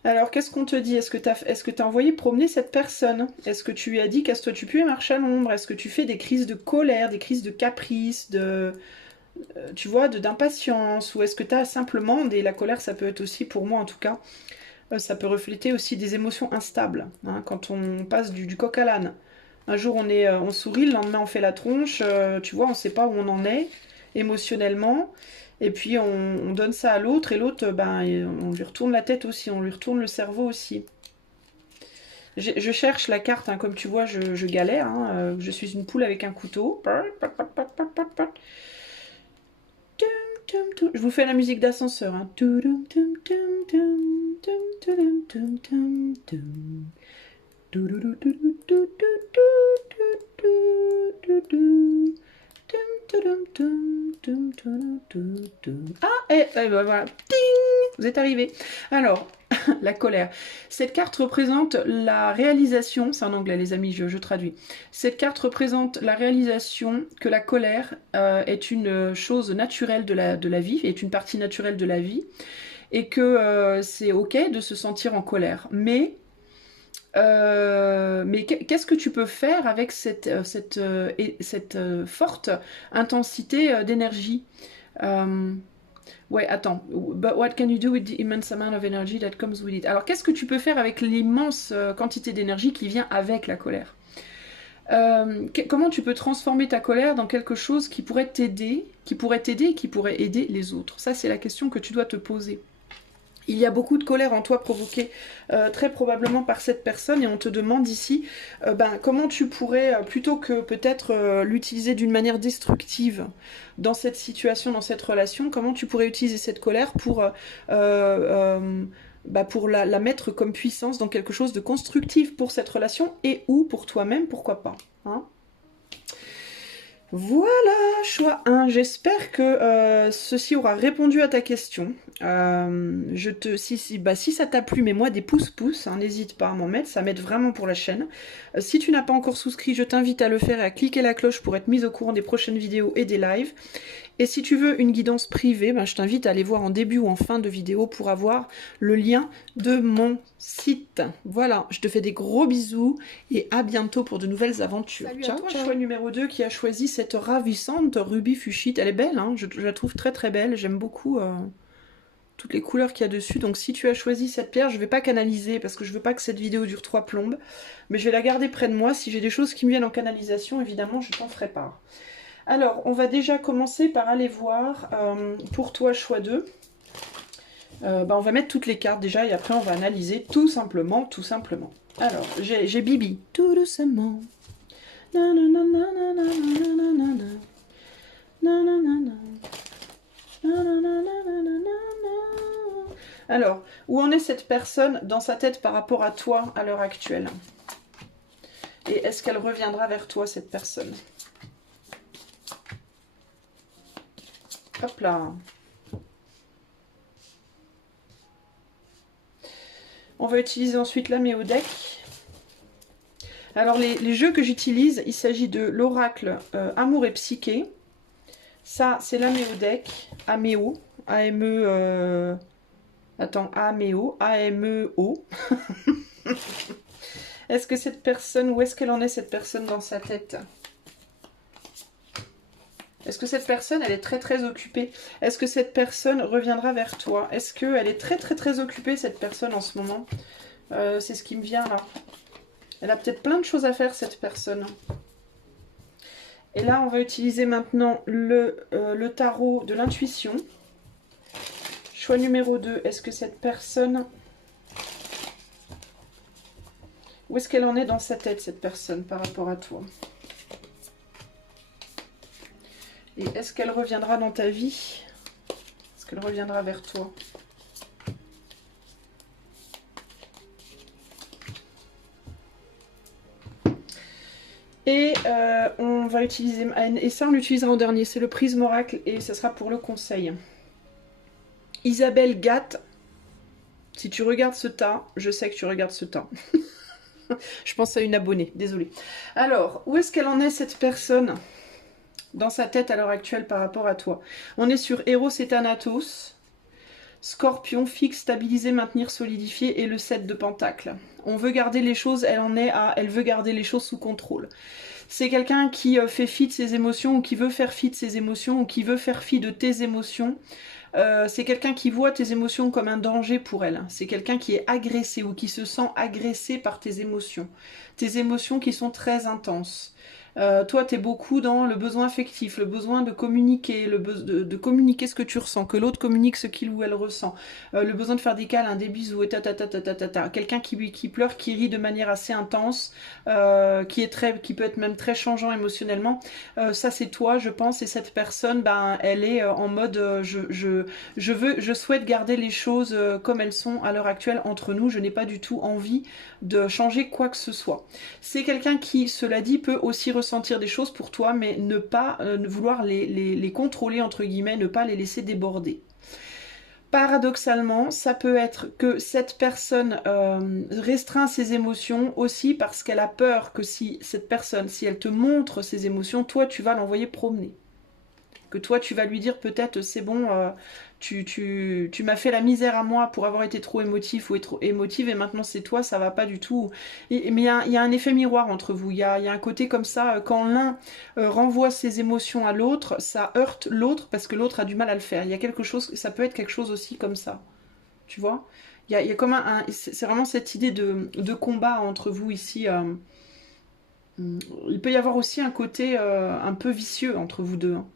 Alors, qu'est-ce qu'on te dit? Est-ce que t'as envoyé promener cette personne? Est-ce que tu lui as dit casse-toi, tu peux et marche à l'ombre? Est-ce que tu fais des crises de colère, des crises de caprice, tu vois, d'impatience, ou est-ce que tu as simplement la colère, ça peut être aussi, pour moi en tout cas, ça peut refléter aussi des émotions instables, hein, quand on passe du coq à l'âne. Un jour on sourit, le lendemain on fait la tronche, tu vois, on ne sait pas où on en est émotionnellement, et puis on donne ça à l'autre, et l'autre, ben, on lui retourne la tête aussi, on lui retourne le cerveau aussi. Je cherche la carte, hein, comme tu vois, je galère, hein, je suis une poule avec un couteau. Je vous fais la musique d'ascenseur, hein. Ah, et ben voilà. Ting, vous êtes arrivés. Alors, la colère. Cette carte représente la réalisation, c'est en anglais les amis, je traduis. Cette carte représente la réalisation que la colère est une chose naturelle de la vie, est une partie naturelle de la vie, et que c'est ok de se sentir en colère. Mais qu'est-ce que tu peux faire avec cette forte intensité d'énergie? Ouais, attends. But what can you do with the immense amount of energy that comes with it? Alors, qu'est-ce que tu peux faire avec l'immense quantité d'énergie qui vient avec la colère? Comment tu peux transformer ta colère dans quelque chose qui pourrait t'aider, et qui pourrait aider les autres? Ça, c'est la question que tu dois te poser. Il y a beaucoup de colère en toi provoquée très probablement par cette personne et on te demande ici comment tu pourrais, plutôt que peut-être l'utiliser d'une manière destructive dans cette situation, dans cette relation, comment tu pourrais utiliser cette colère pour la mettre comme puissance dans quelque chose de constructif pour cette relation et ou pour toi-même, pourquoi pas, hein. Voilà, choix 1. J'espère que ceci aura répondu à ta question. Si ça t'a plu, mets-moi des pouces, hein, n'hésite pas à m'en mettre, ça m'aide vraiment pour la chaîne. Si tu n'as pas encore souscrit, je t'invite à le faire et à cliquer la cloche pour être mise au courant des prochaines vidéos et des lives. Et si tu veux une guidance privée, je t'invite à aller voir en début ou en fin de vidéo pour avoir le lien de mon site. Voilà, je te fais des gros bisous et à bientôt pour de nouvelles aventures. Salut ciao, à toi, ciao. Choix numéro 2 qui a choisi cette ravissante Ruby Fuchsite. Elle est belle, hein, je la trouve très très belle. J'aime beaucoup toutes les couleurs qu'il y a dessus. Donc si tu as choisi cette pierre, je ne vais pas canaliser parce que je veux pas que cette vidéo dure 3 plombes. Mais je vais la garder près de moi. Si j'ai des choses qui me viennent en canalisation, évidemment, je t'en ferai part. Alors, on va déjà commencer par aller voir, pour toi, choix 2. On va mettre toutes les cartes déjà et après on va analyser tout simplement. Alors, j'ai Bibi. Tout doucement. Alors, où en est cette personne dans sa tête par rapport à toi à l'heure actuelle? Et est-ce qu'elle reviendra vers toi, cette personne? Hop là. On va utiliser ensuite la Méodeck. Alors les jeux que j'utilise, il s'agit de l'oracle Amour et Psyché. Ça, c'est la Méodeck. Améo. A-M-E... Attends, Améo. A-M-E-O. Est-ce que cette personne... Où est-ce qu'elle en est, cette personne, dans sa tête? Est-ce que cette personne, elle est très très occupée? Est-ce que cette personne reviendra vers toi? Est-ce qu'elle est très très très occupée, cette personne, en ce moment? C'est ce qui me vient là. Elle a peut-être plein de choses à faire, cette personne. Et là, on va utiliser maintenant le tarot de l'intuition. Choix numéro 2. Est-ce que cette personne... Où est-ce qu'elle en est dans sa tête, cette personne, par rapport à toi? Et est-ce qu'elle reviendra dans ta vie? Est-ce qu'elle reviendra vers toi? Et on va utiliser... Et ça, on l'utilisera en dernier. C'est le prisme oracle et ça sera pour le conseil. Isabelle Gatt, si tu regardes ce tas, je sais que tu regardes ce tas. Je pense à une abonnée, désolée. Alors, où est-ce qu'elle en est, cette personne dans sa tête à l'heure actuelle par rapport à toi? On est sur Eros et Thanatos, Scorpion, fixe, stabiliser, maintenir, solidifier et le 7 de Pentacle. On veut garder les choses, elle veut garder les choses sous contrôle. C'est quelqu'un qui fait fi de ses émotions ou qui veut faire fi de ses émotions ou qui veut faire fi de tes émotions. C'est quelqu'un qui voit tes émotions comme un danger pour elle. C'est quelqu'un qui est agressé ou qui se sent agressé par tes émotions. Tes émotions qui sont très intenses. Toi, tu es beaucoup dans le besoin affectif, le besoin de communiquer, de communiquer ce que tu ressens, que l'autre communique ce qu'il ou elle ressent, le besoin de faire des câlins, des bisous, et quelqu'un qui pleure, qui rit de manière assez intense, qui peut être même très changeant émotionnellement. Ça, c'est toi, je pense, et cette personne, elle est en mode je souhaite garder les choses comme elles sont à l'heure actuelle entre nous. Je n'ai pas du tout envie de changer quoi que ce soit. C'est quelqu'un qui, cela dit, peut aussi ressentir des choses pour toi, mais ne pas vouloir les contrôler, entre guillemets, ne pas les laisser déborder. Paradoxalement, ça peut être que cette personne restreint ses émotions aussi parce qu'elle a peur que si cette personne, si elle te montre ses émotions, toi, tu vas l'envoyer promener. Que toi, tu vas lui dire peut-être, c'est bon, tu m'as fait la misère à moi pour avoir été trop émotif ou trop émotive et maintenant c'est toi, ça va pas du tout. Mais il y a un effet miroir entre vous, il y a un côté comme ça, quand l'un renvoie ses émotions à l'autre, ça heurte l'autre parce que l'autre a du mal à le faire. Il y a quelque chose, ça peut être quelque chose aussi comme ça, tu vois. Il y a comme c'est vraiment cette idée de combat entre vous ici. Il peut y avoir aussi un côté un peu vicieux entre vous deux, hein,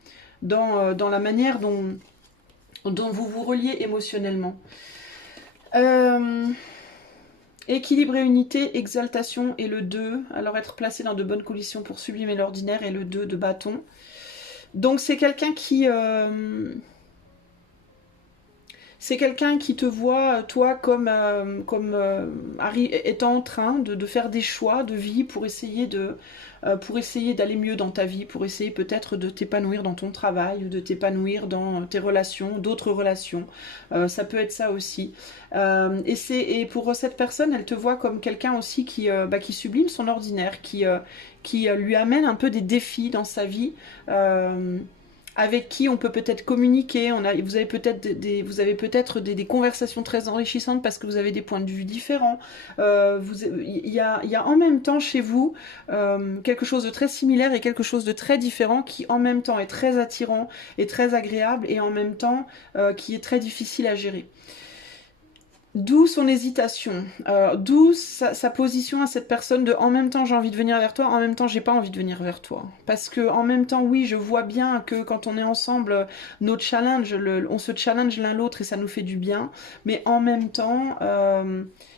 dans la manière dont vous vous reliez émotionnellement. Équilibre et unité, exaltation et le 2. Alors être placé dans de bonnes conditions pour sublimer l'ordinaire et le 2 de bâton. Donc c'est quelqu'un qui... C'est quelqu'un qui te voit, toi, comme, étant en train de faire des choix de vie pour essayer d'aller mieux dans ta vie, pour essayer peut-être de t'épanouir dans ton travail ou de t'épanouir dans tes relations, d'autres relations. Ça peut être ça aussi. Et pour cette personne, elle te voit comme quelqu'un aussi qui sublime son ordinaire, qui lui amène un peu des défis dans sa vie. Avec qui on peut peut-être communiquer, vous avez peut-être des conversations très enrichissantes parce que vous avez des points de vue différents. Il y a en même temps chez vous quelque chose de très similaire et quelque chose de très différent qui en même temps est très attirant et très agréable et en même temps qui est très difficile à gérer. D'où son hésitation, d'où sa position à cette personne de en même temps j'ai envie de venir vers toi, en même temps j'ai pas envie de venir vers toi. Parce que en même temps, oui, je vois bien que quand on est ensemble, nos challenges, on se challenge l'un l'autre et ça nous fait du bien, mais en même temps,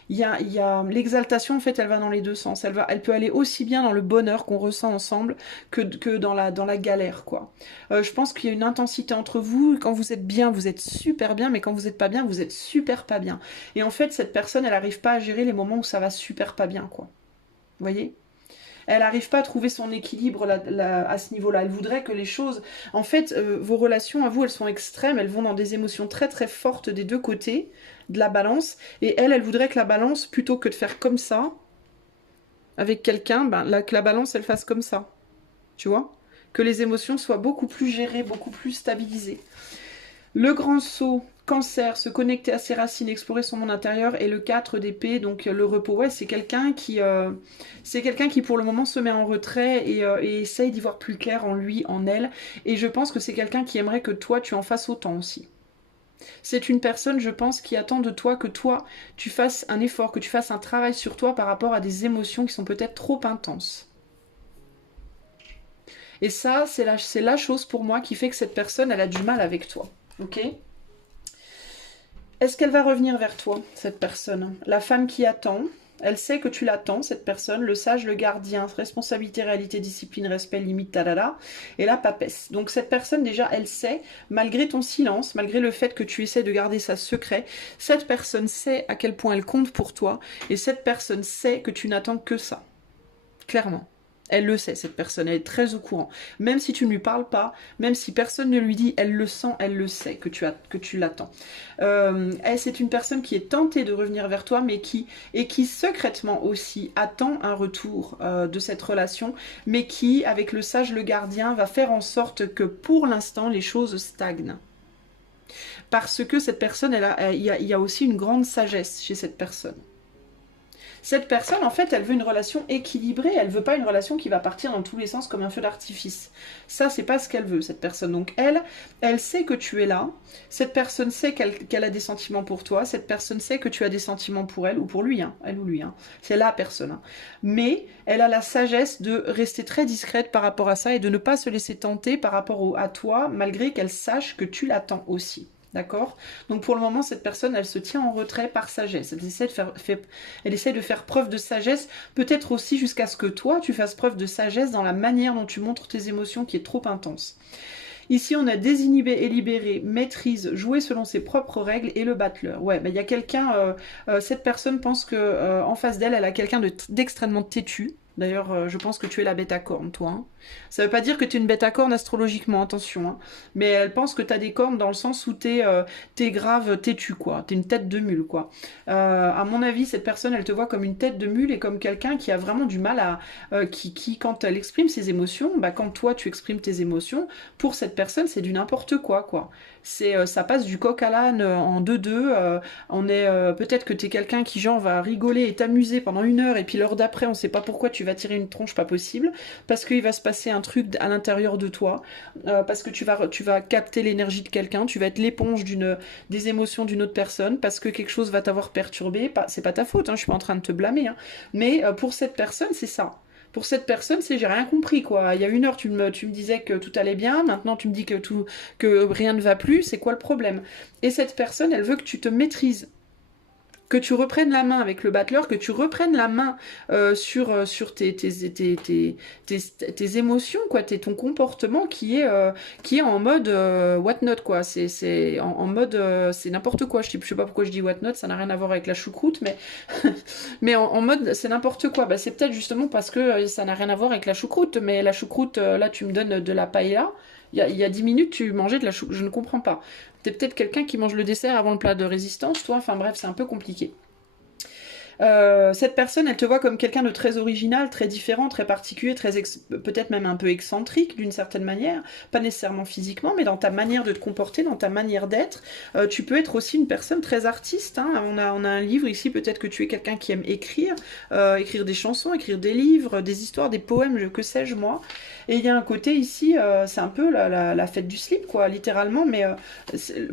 il y a l'exaltation, en fait, elle va dans les deux sens. Elle peut aller aussi bien dans le bonheur qu'on ressent ensemble que dans la galère, quoi. Je pense qu'il y a une intensité entre vous. Quand vous êtes bien, vous êtes super bien, mais quand vous êtes pas bien, vous êtes super pas bien. Et en fait, cette personne, elle n'arrive pas à gérer les moments où ça va super pas bien, quoi. Vous voyez ? Elle n'arrive pas à trouver son équilibre à ce niveau-là. Elle voudrait que les choses... En fait, vos relations, à vous, elles sont extrêmes. Elles vont dans des émotions très très fortes des deux côtés de la balance. Et elle voudrait que la balance, plutôt que de faire comme ça, avec quelqu'un, que la balance, elle fasse comme ça. Tu vois ? Que les émotions soient beaucoup plus gérées, beaucoup plus stabilisées. Le grand saut, Cancer, se connecter à ses racines, explorer son monde intérieur, et le 4 d'épée, donc le repos. Ouais, c'est quelqu'un qui pour le moment se met en retrait et essaye d'y voir plus clair en lui, en elle. Et je pense que c'est quelqu'un qui aimerait que toi, tu en fasses autant aussi. C'est une personne, je pense, qui attend de toi que toi, tu fasses un effort, que tu fasses un travail sur toi par rapport à des émotions qui sont peut-être trop intenses. Et ça, c'est la chose pour moi qui fait que cette personne, elle a du mal avec toi. Ok ? Est-ce qu'elle va revenir vers toi, cette personne? La femme qui attend, elle sait que tu l'attends, cette personne. Le sage, le gardien, responsabilité, réalité, discipline, respect, limite, talala. Et la papesse. Donc cette personne, déjà, elle sait, malgré ton silence, malgré le fait que tu essaies de garder ça secret, cette personne sait à quel point elle compte pour toi. Et cette personne sait que tu n'attends que ça. Clairement. Elle le sait, cette personne, elle est très au courant. Même si tu ne lui parles pas, même si personne ne lui dit, elle le sent, elle le sait que tu l'attends. C'est une personne qui est tentée de revenir vers toi, mais qui secrètement aussi attend un retour de cette relation, mais qui, avec le sage, le gardien, va faire en sorte que pour l'instant, les choses stagnent. Parce que cette personne, il y a aussi une grande sagesse chez cette personne. Cette personne, en fait, elle veut une relation équilibrée. Elle veut pas une relation qui va partir dans tous les sens comme un feu d'artifice. Ça, c'est pas ce qu'elle veut, cette personne. Donc, elle sait que tu es là. Cette personne sait qu'elle a des sentiments pour toi. Cette personne sait que tu as des sentiments pour elle ou pour lui. Elle ou lui. C'est la personne. Mais elle a la sagesse de rester très discrète par rapport à ça et de ne pas se laisser tenter par rapport à toi, malgré qu'elle sache que tu l'attends aussi. D'accord ? Donc pour le moment, cette personne, elle se tient en retrait par sagesse. Elle essaie de faire preuve de sagesse, peut-être aussi jusqu'à ce que toi, tu fasses preuve de sagesse dans la manière dont tu montres tes émotions qui est trop intense. Ici, on a désinhibé et libéré, maîtrise, jouer selon ses propres règles et le battleur. Ouais, il y a quelqu'un, cette personne pense que en face d'elle, elle a quelqu'un d'extrêmement têtu. D'ailleurs, je pense que tu es la bête à cornes, toi. Hein. Ça veut pas dire que tu es une bête à cornes astrologiquement, attention. Hein. Mais elle pense que tu as des cornes dans le sens où t'es grave têtu, quoi. T'es une tête de mule, quoi. À mon avis, cette personne, elle te voit comme une tête de mule et comme quelqu'un qui a vraiment du mal à... qui, quand elle exprime ses émotions, quand toi, tu exprimes tes émotions, pour cette personne, c'est du n'importe quoi, quoi. Ça passe du coq à l'âne en 2-2. Peut-être que t'es quelqu'un qui, genre, va rigoler et t'amuser pendant 1 heure et puis l'heure d'après, on sait pas pourquoi tu vas tirer une tronche pas possible, parce qu'il va se passer un truc à l'intérieur de toi, parce que tu vas capter l'énergie de quelqu'un, tu vas être l'éponge des émotions d'une autre personne, parce que quelque chose va t'avoir perturbé. C'est pas ta faute, je suis pas en train de te blâmer, mais pour cette personne, c'est ça. Pour cette personne, c'est j'ai rien compris, quoi. Il y a 1 heure, tu me disais que tout allait bien, maintenant tu me dis que rien ne va plus, c'est quoi le problème? Et cette personne, elle veut que tu te maîtrises. que tu reprennes la main avec le battleur, que tu reprennes la main sur tes émotions, quoi, ton comportement qui est en mode what not, quoi. C'est en mode c'est n'importe quoi. Je sais pas pourquoi je dis what not, ça n'a rien à voir avec la choucroute, mais mais en mode c'est n'importe quoi. Bah, c'est peut-être justement parce que ça n'a rien à voir avec la choucroute, mais la choucroute, là tu me donnes de la paella. Il y a 10 minutes, tu mangeais de la choucroute. Je ne comprends pas. T'es peut-être quelqu'un qui mange le dessert avant le plat de résistance, toi. Enfin bref, c'est un peu compliqué. Cette personne, elle te voit comme quelqu'un de très original, très différent, très particulier, peut-être même un peu excentrique d'une certaine manière, pas nécessairement physiquement, mais dans ta manière de te comporter, dans ta manière d'être. Tu peux être aussi une personne très artiste. Hein. On a un livre ici, peut-être que tu es quelqu'un qui aime écrire, écrire des chansons, écrire des livres, des histoires, des poèmes, que sais-je moi. Et il y a un côté ici, c'est un peu la fête du slip, quoi, littéralement, mais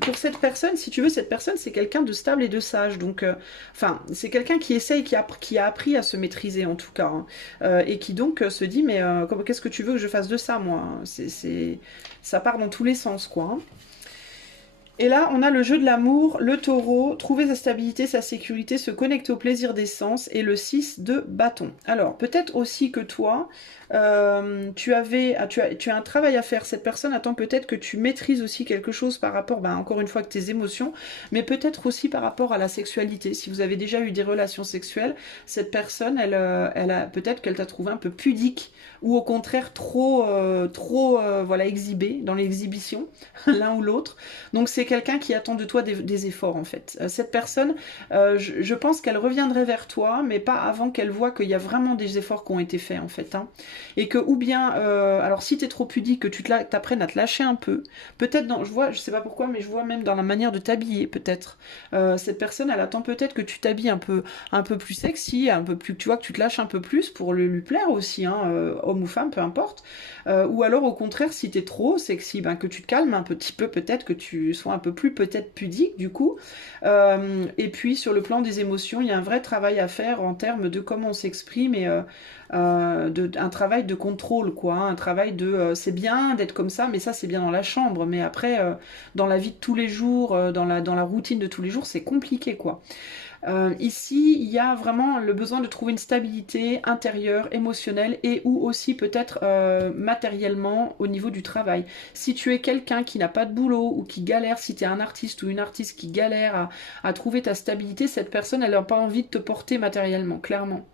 pour cette personne, si tu veux, cette personne, c'est quelqu'un de stable et de sage. Donc, enfin, c'est quelqu'un qui essaye, qui a appris à se maîtriser en tout cas, hein, et qui donc se dit mais qu'est-ce que tu veux que je fasse de ça, moi, hein. Ça part dans tous les sens, quoi, hein. Et là, on a le jeu de l'amour, le taureau, trouver sa stabilité, sa sécurité, se connecter au plaisir des sens, et le 6 de bâton. Alors, peut-être aussi que toi, tu as un travail à faire. Cette personne attend peut-être que tu maîtrises aussi quelque chose par rapport, ben, encore une fois, que tes émotions, mais peut-être aussi par rapport à la sexualité. Si vous avez déjà eu des relations sexuelles, cette personne, elle a peut-être qu'elle t'a trouvé un peu pudique, ou au contraire trop voilà, exhibé, dans l'exhibition, l'un ou l'autre. Donc c'est quelqu'un qui attend de toi des efforts, en fait. Cette personne, je pense qu'elle reviendrait vers toi, mais pas avant qu'elle voit qu'il y a vraiment des efforts qui ont été faits, en fait, hein. Et que, ou bien, alors si t'es trop pudique, que tu t'apprennes à te lâcher un peu, peut-être je sais pas pourquoi, mais je vois même dans la manière de t'habiller, peut-être. Cette personne, elle attend peut-être que tu t'habilles un peu plus sexy, un peu plus, tu vois, que tu te lâches un peu plus pour lui plaire aussi, hein, homme ou femme, peu importe. Ou alors, au contraire, si t'es trop sexy, ben, que tu te calmes un petit peu, peut-être que tu sois un peu plus peut-être pudique, du coup. Et puis, sur le plan des émotions, il y a un vrai travail à faire en termes de comment on s'exprime et un travail de contrôle, quoi, hein, un travail de c'est bien d'être comme ça, mais ça c'est bien dans la chambre, mais après dans la vie de tous les jours, dans la routine de tous les jours, c'est compliqué, quoi. Ici, il y a vraiment le besoin de trouver une stabilité intérieure, émotionnelle, et ou aussi peut-être matériellement au niveau du travail. Si tu es quelqu'un qui n'a pas de boulot ou qui galère, si tu es un artiste ou une artiste qui galère à trouver ta stabilité, cette personne, elle n'a pas envie de te porter matériellement, clairement.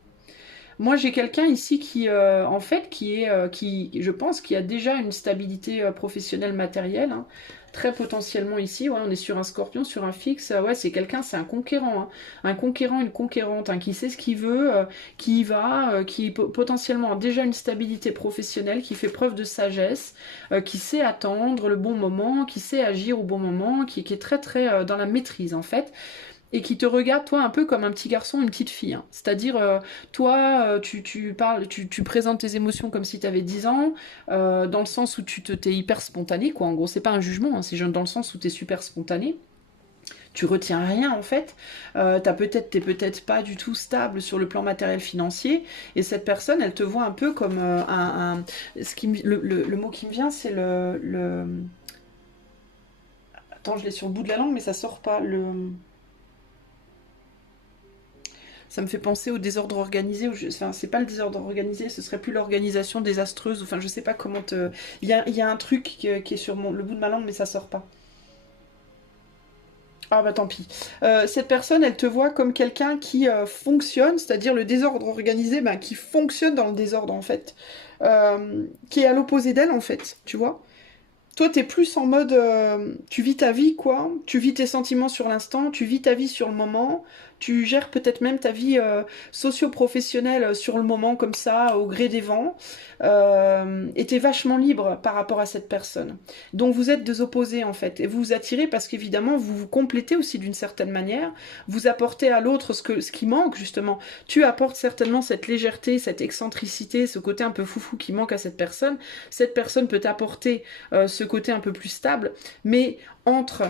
Moi, j'ai quelqu'un ici en fait, je pense, qui a déjà une stabilité professionnelle matérielle, hein. Très potentiellement ici, ouais, on est sur un scorpion, sur un fixe, ouais, c'est quelqu'un, c'est un conquérant, hein. Un conquérant, une conquérante, hein, qui sait ce qu'il veut, qui y va, qui potentiellement a déjà une stabilité professionnelle, qui fait preuve de sagesse, qui sait attendre le bon moment, qui sait agir au bon moment, qui est très très dans la maîtrise, en fait, et qui te regarde, toi, un peu comme un petit garçon, une petite fille, hein. C'est-à-dire, toi, tu parles, tu présentes tes émotions comme si tu avais 10 ans, dans le sens où t'es hyper spontané, quoi. En gros, c'est pas un jugement, hein, c'est dans le sens où t'es super spontané. Tu retiens rien, en fait. T'es peut-être pas du tout stable sur le plan matériel financier, et cette personne, elle te voit un peu comme le mot qui me vient, c'est Attends, je l'ai sur le bout de la langue, mais ça sort pas. Ça me fait penser au désordre organisé. Enfin, c'est pas le désordre organisé, ce serait plus l'organisation désastreuse. Enfin, je sais pas comment te. Il y a un truc qui est sur le bout de ma langue, mais ça sort pas. Ah bah tant pis. Cette personne, elle te voit comme quelqu'un qui fonctionne, c'est-à-dire le désordre organisé, bah, qui fonctionne dans le désordre, en fait. Qui est à l'opposé d'elle, en fait, tu vois. Toi, t'es plus en mode, tu vis ta vie, quoi. Tu vis tes sentiments sur l'instant, tu vis ta vie sur le moment. Tu gères peut-être même ta vie socio-professionnelle sur le moment, comme ça, au gré des vents. Et t'es vachement libre par rapport à cette personne. Donc vous êtes deux opposés, en fait. Et vous vous attirez parce qu'évidemment, vous vous complétez aussi d'une certaine manière. Vous apportez à l'autre ce qui manque, justement. Tu apportes certainement cette légèreté, cette excentricité, ce côté un peu foufou qui manque à cette personne. Cette personne peut t'apporter ce côté un peu plus stable, mais entre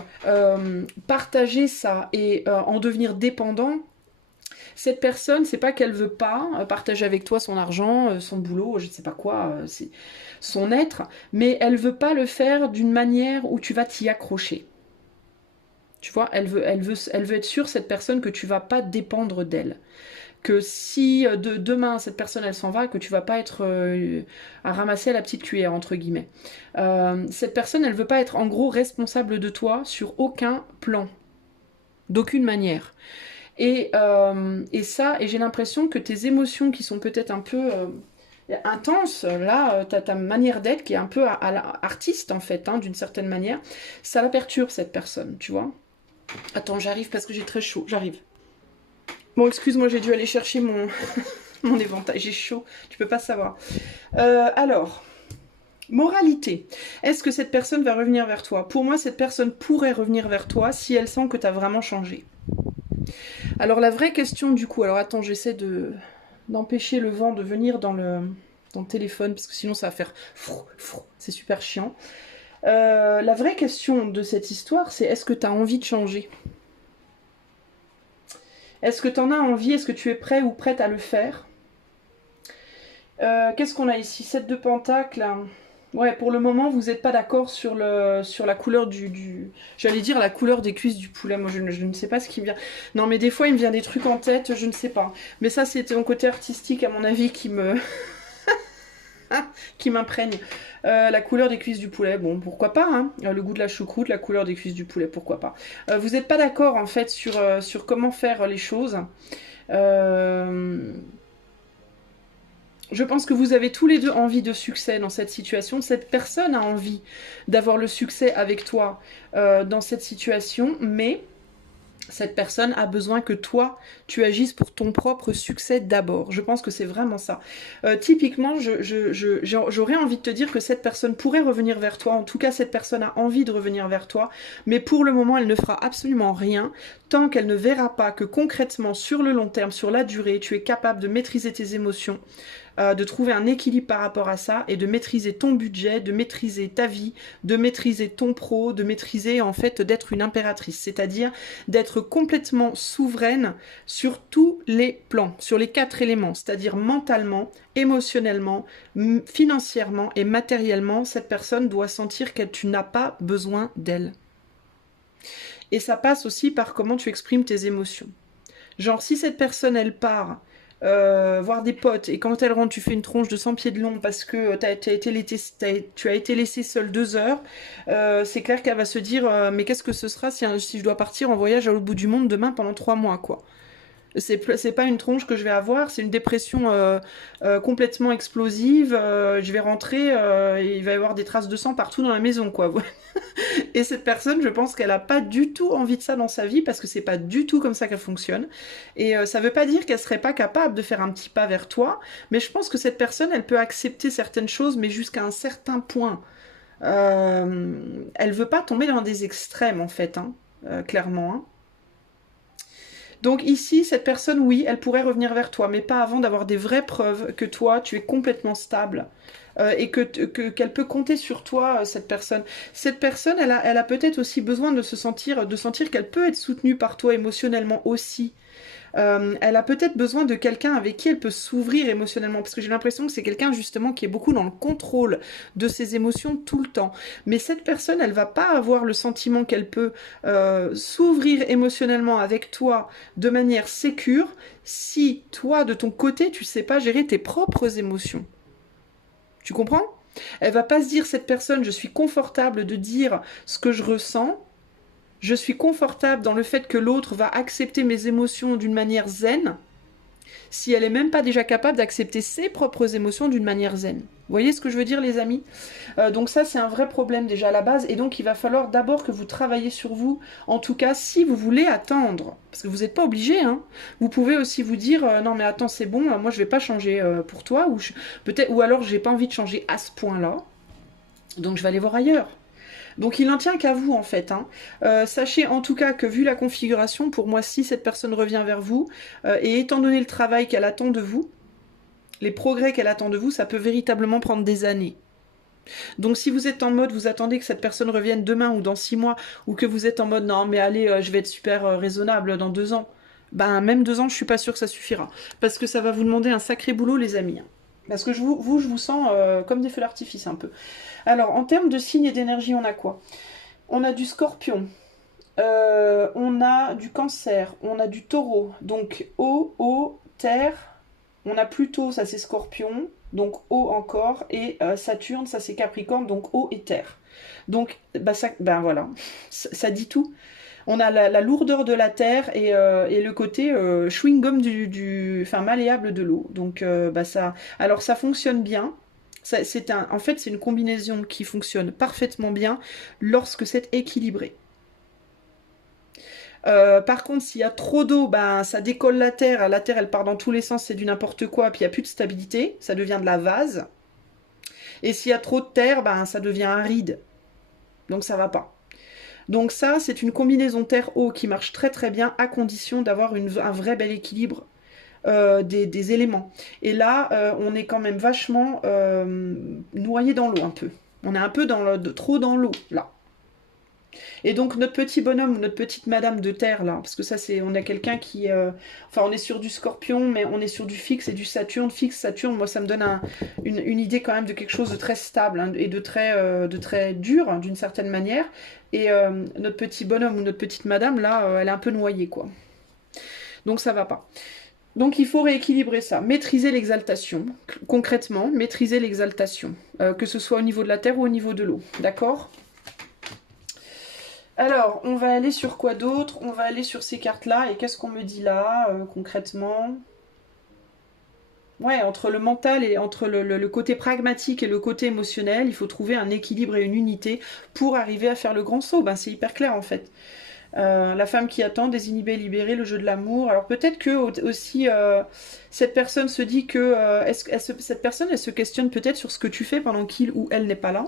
partager ça et en devenir dépendant, cette personne, c'est pas qu'elle veut pas partager avec toi son argent, son boulot, je ne sais pas quoi, c'est son être, mais elle veut pas le faire d'une manière où tu vas t'y accrocher. Tu vois, elle veut être sûre, cette personne, que tu vas pas dépendre d'elle. Que si demain, cette personne, elle s'en va, que tu vas pas être à ramasser la petite cuillère, entre guillemets. Cette personne, elle veut pas être, en gros, responsable de toi sur aucun plan. D'aucune manière. Et j'ai l'impression que tes émotions qui sont peut-être un peu intenses, là, t'as ta manière d'être qui est un peu artiste, en fait, hein, d'une certaine manière, ça la perturbe, cette personne, tu vois. Attends, j'arrive parce que j'ai très chaud, j'arrive. Bon, excuse-moi, j'ai dû aller chercher mon, mon éventail, j'ai chaud, tu peux pas savoir. Alors, moralité. Est-ce que cette personne va revenir vers toi? Pour moi, cette personne pourrait revenir vers toi si elle sent que tu as vraiment changé. Alors, la vraie question du coup, alors attends, j'essaie d'empêcher le vent de venir dans le téléphone, parce que sinon ça va faire frou, frou, c'est super chiant. La vraie question de cette histoire, c'est est-ce que tu as envie de changer? Est-ce que tu en as envie? Est-ce que tu es prêt ou prête à le faire? Qu'est-ce qu'on a ici? 7 de pentacle. Ouais, pour le moment, vous n'êtes pas d'accord sur la couleur du... J'allais dire la couleur des cuisses du poulet. Moi, je ne sais pas ce qui me vient. Non, mais des fois, il me vient des trucs en tête, je ne sais pas. Mais ça, c'était mon côté artistique, à mon avis, qui me... qui m'imprègne. La couleur des cuisses du poulet, bon, pourquoi pas, hein. Le goût de la choucroute, la couleur des cuisses du poulet, pourquoi pas. Vous n'êtes pas d'accord, en fait, sur comment faire les choses. Je pense que vous avez tous les deux envie de succès dans cette situation. Cette personne a envie d'avoir le succès avec toi dans cette situation, mais cette personne a besoin que toi, tu agisses pour ton propre succès d'abord. Je pense que c'est vraiment ça. Typiquement, j'aurais envie de te dire que cette personne pourrait revenir vers toi. En tout cas, cette personne a envie de revenir vers toi. Mais pour le moment, elle ne fera absolument rien tant qu'elle ne verra pas que concrètement, sur le long terme, sur la durée, tu es capable de maîtriser tes émotions, de trouver un équilibre par rapport à ça et de maîtriser ton budget, de maîtriser ta vie, de maîtriser ton pro, de maîtriser en fait d'être une impératrice, c'est-à-dire d'être complètement souveraine sur tous les plans, sur les 4 éléments, c'est-à-dire mentalement, émotionnellement, financièrement et matériellement, cette personne doit sentir que tu n'as pas besoin d'elle. Et ça passe aussi par comment tu exprimes tes émotions. Genre si cette personne elle part voir des potes et quand elle rentre tu fais une tronche de 100 pieds de long parce que tu as été laissé seul 2 heures, c'est clair qu'elle va se dire mais qu'est-ce que ce sera si je dois partir en voyage à l'autre bout du monde demain pendant 3 mois quoi. C'est pas une tronche que je vais avoir, c'est une dépression complètement explosive. Je vais rentrer et il va y avoir des traces de sang partout dans la maison, quoi. Et cette personne, je pense qu'elle a pas du tout envie de ça dans sa vie parce que c'est pas du tout comme ça qu'elle fonctionne. Et ça veut pas dire qu'elle serait pas capable de faire un petit pas vers toi, mais je pense que cette personne, elle peut accepter certaines choses, mais jusqu'à un certain point. Elle veut pas tomber dans des extrêmes, en fait, hein, clairement, hein. Donc ici, cette personne, oui, elle pourrait revenir vers toi, mais pas avant d'avoir des vraies preuves que toi, tu es complètement stable et qu'elle peut compter sur toi, cette personne. Cette personne, elle a peut-être aussi besoin de sentir qu'elle peut être soutenue par toi émotionnellement aussi. Elle a peut-être besoin de quelqu'un avec qui elle peut s'ouvrir émotionnellement, parce que j'ai l'impression que c'est quelqu'un justement qui est beaucoup dans le contrôle de ses émotions tout le temps. Mais cette personne, elle va pas avoir le sentiment qu'elle peut s'ouvrir émotionnellement avec toi de manière sécure si toi, de ton côté, tu sais pas gérer tes propres émotions. Tu comprends? Elle va pas se dire, cette personne, je suis confortable de dire ce que je ressens. Je suis confortable dans le fait que l'autre va accepter mes émotions d'une manière zen, si elle n'est même pas déjà capable d'accepter ses propres émotions d'une manière zen. Vous voyez ce que je veux dire, les amis? Donc ça, c'est un vrai problème déjà à la base, et donc il va falloir d'abord que vous travaillez sur vous, en tout cas, si vous voulez attendre, parce que vous n'êtes pas obligé, hein. Vous pouvez aussi vous dire, non mais attends, c'est bon, moi je vais pas changer pour toi, ou alors j'ai pas envie de changer à ce point-là, donc je vais aller voir ailleurs. Donc il n'en tient qu'à vous en fait, hein. Sachez en tout cas que vu la configuration, pour moi si cette personne revient vers vous, et étant donné le travail qu'elle attend de vous, les progrès qu'elle attend de vous, ça peut véritablement prendre des années. Donc si vous êtes en mode, vous attendez que cette personne revienne demain ou dans 6 mois, ou que vous êtes en mode non mais allez je vais être super raisonnable dans 2 ans, ben même 2 ans je suis pas sûre que ça suffira. Parce que ça va vous demander un sacré boulot les amis, hein. Parce que je vous sens comme des feux d'artifice un peu. Alors, en termes de signes et d'énergie, on a quoi? On a du scorpion. On a du Cancer, on a du Taureau, donc eau, terre. On a Pluto, ça c'est Scorpion, donc eau encore, et Saturne, ça c'est Capricorne, donc eau et terre. Donc, voilà, ça dit tout. On a la lourdeur de la terre et le côté chewing-gum enfin malléable de l'eau. Donc alors ça fonctionne bien. En fait, c'est une combinaison qui fonctionne parfaitement bien lorsque c'est équilibré. Par contre, s'il y a trop d'eau, ben, ça décolle la terre. La terre, elle part dans tous les sens, c'est du n'importe quoi, puis il n'y a plus de stabilité. Ça devient de la vase. Et s'il y a trop de terre, ben, ça devient aride. Donc ça va pas. Donc ça, c'est une combinaison terre-eau qui marche très très bien à condition d'avoir un vrai bel équilibre des éléments. Et là, on est quand même vachement noyé dans l'eau un peu. On est un peu trop dans l'eau, là. Et donc notre petit bonhomme ou notre petite madame de terre là, parce que ça c'est, on a quelqu'un qui, enfin on est sur du Scorpion, mais on est sur du fixe et du Saturne. Fixe, Saturne, moi ça me donne une idée quand même de quelque chose de très stable hein, et de très dur hein, d'une certaine manière. Et notre petit bonhomme ou notre petite madame là, elle est un peu noyée quoi. Donc ça va pas. Donc il faut rééquilibrer ça, maîtriser l'exaltation, concrètement, maîtriser l'exaltation, que ce soit au niveau de la terre ou au niveau de l'eau, d'accord ? Alors, on va aller sur quoi d'autre? On va aller sur ces cartes-là. Et qu'est-ce qu'on me dit là, concrètement? Ouais, entre le mental et entre le côté pragmatique et le côté émotionnel, il faut trouver un équilibre et une unité pour arriver à faire le grand saut. Ben, c'est hyper clair en fait. La femme qui attend, désinhibée, libérée, le jeu de l'amour. Alors peut-être que aussi cette personne se dit que cette personne elle se questionne peut-être sur ce que tu fais pendant qu'il ou elle n'est pas là.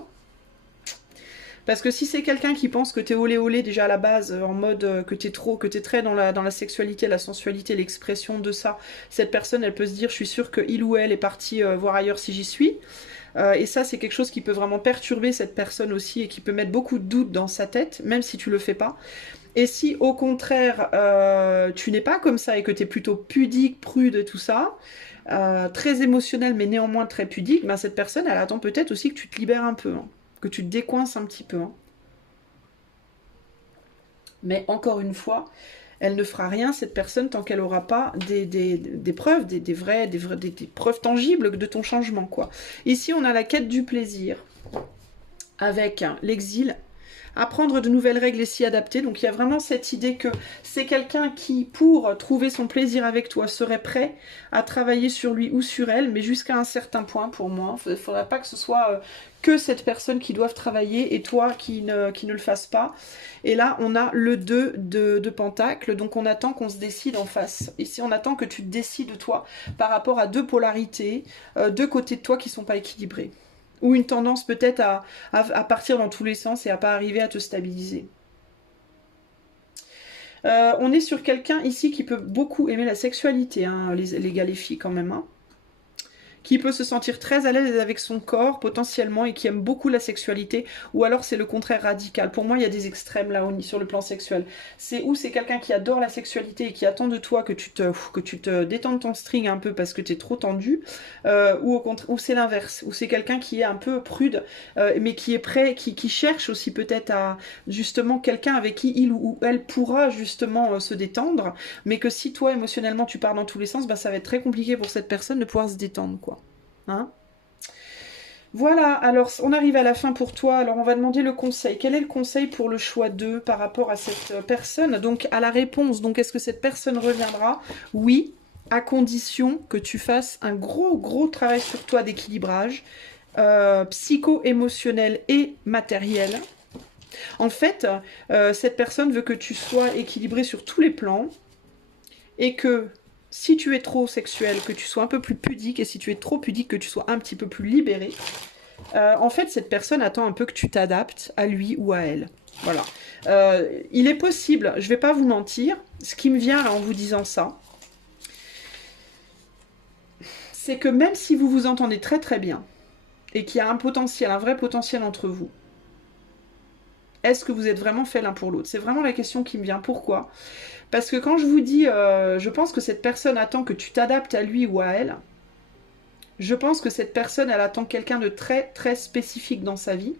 Parce que si c'est quelqu'un qui pense que t'es olé olé déjà à la base, en mode que t'es très dans la sexualité, la sensualité, l'expression de ça, cette personne elle peut se dire je suis sûre que il ou elle est parti voir ailleurs si j'y suis. Et ça c'est quelque chose qui peut vraiment perturber cette personne aussi et qui peut mettre beaucoup de doutes dans sa tête, même si tu le fais pas. Et si au contraire tu n'es pas comme ça et que t'es plutôt pudique, prude et tout ça, très émotionnel mais néanmoins très pudique, ben cette personne elle attend peut-être aussi que tu te libères un peu. Hein. Que tu te décoinces un petit peu. Hein. Mais encore une fois, elle ne fera rien, cette personne, tant qu'elle n'aura pas des preuves, des preuves tangibles de ton changement. Quoi. Ici, on a la quête du plaisir, avec l'exil, apprendre de nouvelles règles et s'y adapter. Donc il y a vraiment cette idée que c'est quelqu'un qui, pour trouver son plaisir avec toi, serait prêt à travailler sur lui ou sur elle, mais jusqu'à un certain point pour moi. Il ne faudrait pas que ce soit que cette personne qui doive travailler et toi qui ne le fasse pas. Et là, on a le 2 de Pentacle, donc on attend qu'on se décide en face. Ici, on attend que tu te décides toi par rapport à deux polarités, deux côtés de toi qui ne sont pas équilibrés. Ou une tendance peut-être à partir dans tous les sens et à pas arriver à te stabiliser. On est sur quelqu'un ici qui peut beaucoup aimer la sexualité, hein, les gars, les filles quand même. Hein. Qui peut se sentir très à l'aise avec son corps potentiellement et qui aime beaucoup la sexualité, ou alors c'est le contraire radical. Pour moi, il y a des extrêmes là sur le plan sexuel. C'est où c'est quelqu'un qui adore la sexualité et qui attend de toi que tu te détendes ton string un peu parce que tu es trop tendu, ou au contraire, ou c'est l'inverse, où c'est quelqu'un qui est un peu prude, mais qui est prêt, qui cherche aussi peut-être à justement quelqu'un avec qui il ou elle pourra justement se détendre, mais que si toi émotionnellement tu pars dans tous les sens, bah, ça va être très compliqué pour cette personne de pouvoir se détendre, quoi. Hein? Voilà, alors on arrive à la fin pour toi, alors on va demander le conseil. Quel est le conseil pour le choix 2 par rapport à cette personne? Donc à la réponse, donc est-ce que cette personne reviendra? Oui, à condition que tu fasses un gros travail sur toi d'équilibrage psycho-émotionnel et matériel. En fait, cette personne veut que tu sois équilibré sur tous les plans et que si tu es trop sexuel, que tu sois un peu plus pudique, et si tu es trop pudique, que tu sois un petit peu plus libéré. En fait, cette personne attend un peu que tu t'adaptes à lui ou à elle. Voilà. Il est possible, je ne vais pas vous mentir, ce qui me vient là, en vous disant ça, c'est que même si vous vous entendez très très bien, et qu'il y a un potentiel, un vrai potentiel entre vous, est-ce que vous êtes vraiment fait l'un pour l'autre? C'est vraiment la question qui me vient. Pourquoi? Parce que quand je vous dis, je pense que cette personne attend que tu t'adaptes à lui ou à elle, je pense que cette personne, elle attend quelqu'un de très très spécifique dans sa vie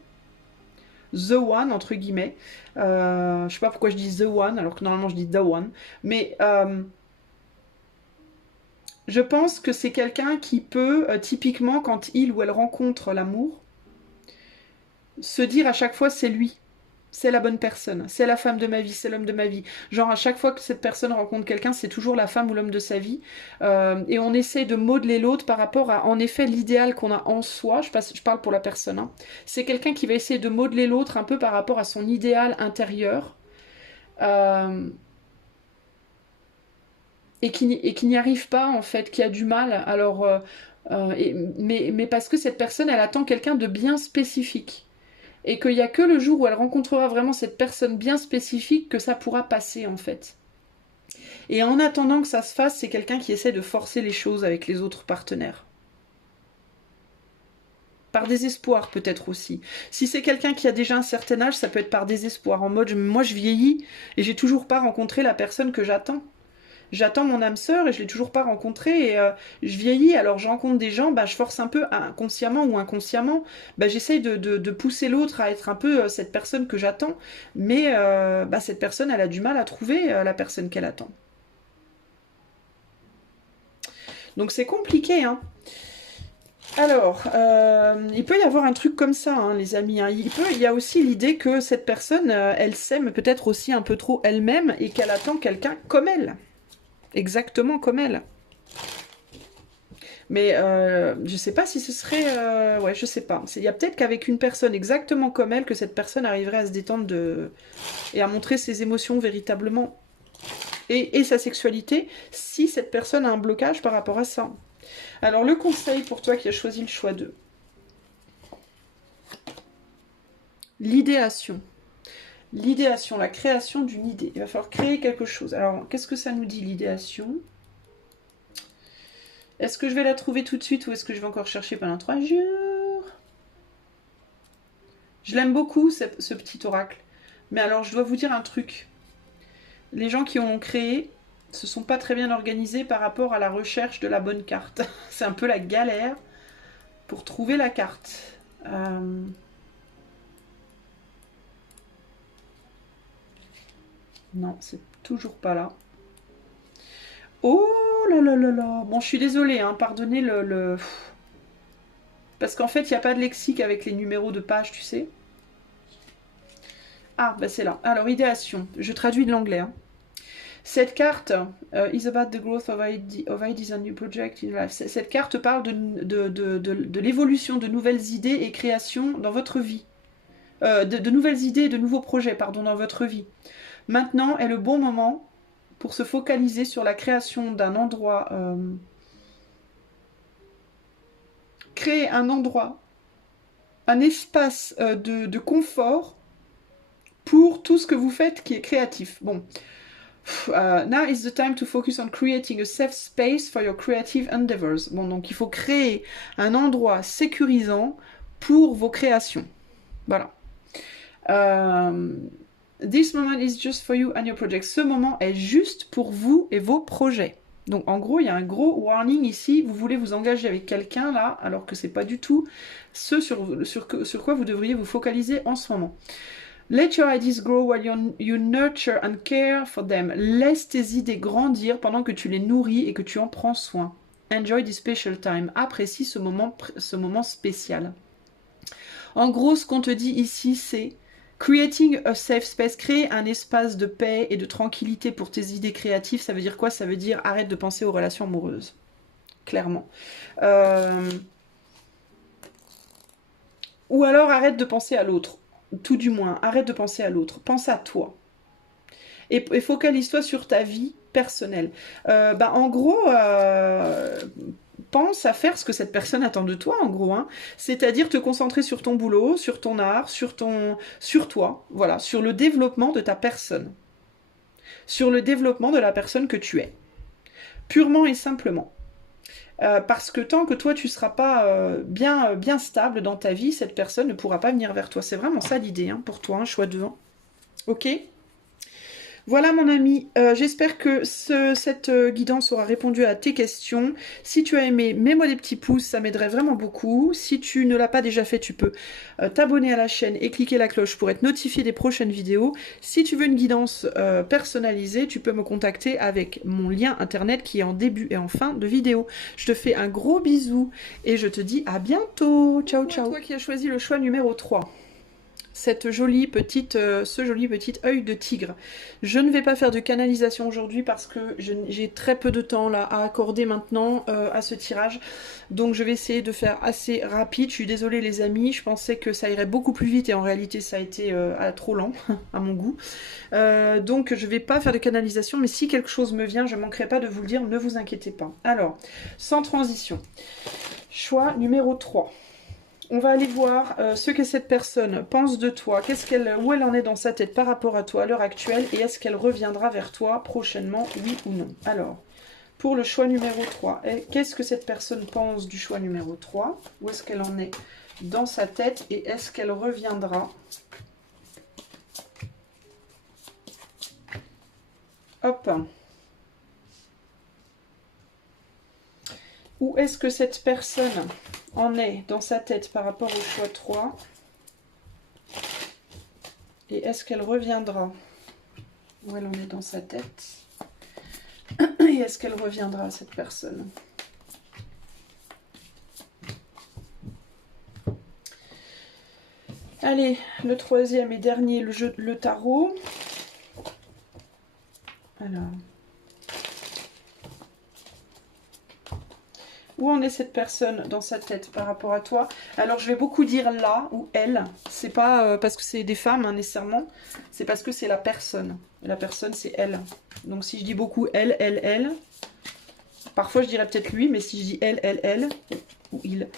the one, entre guillemets. Je sais pas pourquoi je dis the one, alors que normalement je dis the one. Mais je pense que c'est quelqu'un qui peut, typiquement, quand il ou elle rencontre l'amour, se dire à chaque fois c'est lui. C'est la bonne personne, c'est la femme de ma vie, c'est l'homme de ma vie. Genre à chaque fois que cette personne rencontre quelqu'un, c'est toujours la femme ou l'homme de sa vie. Et on essaie de modeler l'autre par rapport à, en effet, l'idéal qu'on a en soi. Je parle pour la personne. Hein. C'est quelqu'un qui va essayer de modeler l'autre un peu par rapport à son idéal intérieur. Et qui n'y arrive pas, en fait, qui a du mal. Alors, mais parce que cette personne, elle attend quelqu'un de bien spécifique. Et qu'il n'y a que le jour où elle rencontrera vraiment cette personne bien spécifique que ça pourra passer en fait. Et en attendant que ça se fasse, c'est quelqu'un qui essaie de forcer les choses avec les autres partenaires. Par désespoir peut-être aussi. Si c'est quelqu'un qui a déjà un certain âge, ça peut être par désespoir. En mode, moi je vieillis et j'ai toujours pas rencontré la personne que j'attends. J'attends mon âme sœur et je l'ai toujours pas rencontrée et je vieillis, alors je rencontre des gens, bah, je force un peu inconsciemment ou inconsciemment, bah, j'essaye de pousser l'autre à être un peu cette personne que j'attends, mais bah, cette personne elle a du mal à trouver la personne qu'elle attend. Donc c'est compliqué, hein. Alors, il peut y avoir un truc comme ça, hein, les amis. Hein. Il y a aussi l'idée que cette personne, elle s'aime peut-être aussi un peu trop elle-même et qu'elle attend quelqu'un comme elle. Exactement comme elle. Mais je sais pas si ce serait... ouais, je sais pas. Il y a peut-être qu'avec une personne exactement comme elle, que cette personne arriverait à se détendre et à montrer ses émotions véritablement. Et sa sexualité, si cette personne a un blocage par rapport à ça. Alors, le conseil pour toi qui as choisi le choix 2. L'idéation. L'idéation, la création d'une idée. Il va falloir créer quelque chose. Alors, qu'est-ce que ça nous dit, l'idéation ? Est-ce que je vais la trouver tout de suite ou est-ce que je vais encore chercher pendant 3 jours ? Je l'aime beaucoup, ce petit oracle. Mais alors, je dois vous dire un truc. Les gens qui l'ont créé se sont pas très bien organisés par rapport à la recherche de la bonne carte. C'est un peu la galère pour trouver la carte. Non, c'est toujours pas là. Oh là là là là. Bon, je suis désolée, hein, pardonnez le... Parce qu'en fait, il n'y a pas de lexique avec les numéros de page, tu sais. Ah, bah c'est là. Alors, idéation. Je traduis de l'anglais. Hein. Cette carte is about the growth of ideas and new projects in life. Cette carte parle de l'évolution de nouvelles idées et créations dans votre vie. De nouvelles idées et de nouveaux projets, pardon, dans votre vie. Maintenant est le bon moment pour se focaliser sur la création d'un endroit, créer un endroit, un espace de confort pour tout ce que vous faites qui est créatif. Bon. Now is the time to focus on creating a safe space for your creative endeavors. Bon, donc il faut créer un endroit sécurisant pour vos créations. Voilà. This moment is just for you and your project. Ce moment est juste pour vous et vos projets. Donc en gros, il y a un gros warning ici. Vous voulez vous engager avec quelqu'un là, alors que c'est pas du tout ce sur quoi vous devriez vous focaliser en ce moment. Let your ideas grow while you nurture and care for them. Laisse tes idées grandir pendant que tu les nourris et que tu en prends soin. Enjoy this special time. Apprécie ce moment spécial. En gros, ce qu'on te dit ici, c'est creating a safe space, créer un espace de paix et de tranquillité pour tes idées créatives. Ça veut dire quoi ? Ça veut dire arrête de penser aux relations amoureuses. Clairement. Ou alors arrête de penser à l'autre. Tout du moins, arrête de penser à l'autre. Pense à toi. Et focalise-toi sur ta vie personnelle. En gros, pense à faire ce que cette personne attend de toi, en gros. Hein. C'est-à-dire te concentrer sur ton boulot, sur ton art, sur toi. Voilà, sur le développement de ta personne. Sur le développement de la personne que tu es. Purement et simplement. Parce que tant que toi tu seras pas bien stable dans ta vie, cette personne ne pourra pas venir vers toi. C'est vraiment ça l'idée hein, pour toi, un choix de vent. Ok ? Voilà mon ami, j'espère que cette guidance aura répondu à tes questions. Si tu as aimé, mets-moi des petits pouces, ça m'aiderait vraiment beaucoup. Si tu ne l'as pas déjà fait, tu peux t'abonner à la chaîne et cliquer la cloche pour être notifié des prochaines vidéos. Si tu veux une guidance personnalisée, tu peux me contacter avec mon lien internet qui est en début et en fin de vidéo. Je te fais un gros bisou et je te dis à bientôt. Ciao, ciao. Toi qui as choisi le choix numéro 3. Cette jolie petite, ce joli petit œil de tigre. Je ne vais pas faire de canalisation aujourd'hui parce que j'ai très peu de temps là à accorder maintenant à ce tirage. Donc je vais essayer de faire assez rapide. Je suis désolée les amis, je pensais que ça irait beaucoup plus vite et en réalité ça a été trop lent à mon goût. Donc je ne vais pas faire de canalisation, mais si quelque chose me vient, je ne manquerai pas de vous le dire, ne vous inquiétez pas. Alors, sans transition, choix numéro 3. On va aller voir ce que cette personne pense de toi, où elle en est dans sa tête par rapport à toi à l'heure actuelle, et est-ce qu'elle reviendra vers toi prochainement, oui ou non. Alors, pour le choix numéro 3, qu'est-ce que cette personne pense du choix numéro 3? Où est-ce qu'elle en est dans sa tête, et est-ce qu'elle reviendra? Hop. Où est-ce que cette personne en est dans sa tête par rapport au choix 3? Et est-ce qu'elle reviendra? Où elle en est dans sa tête? Et est-ce qu'elle reviendra, cette personne? Allez, le troisième et dernier, le tarot. Alors... Où en est cette personne dans sa tête par rapport à toi? Alors je vais beaucoup dire là ou elle. C'est pas parce que c'est des femmes hein, nécessairement. C'est parce que c'est la personne. Et la personne c'est elle. Donc si je dis beaucoup elle. Parfois je dirais peut-être lui, mais si je dis elle ou il,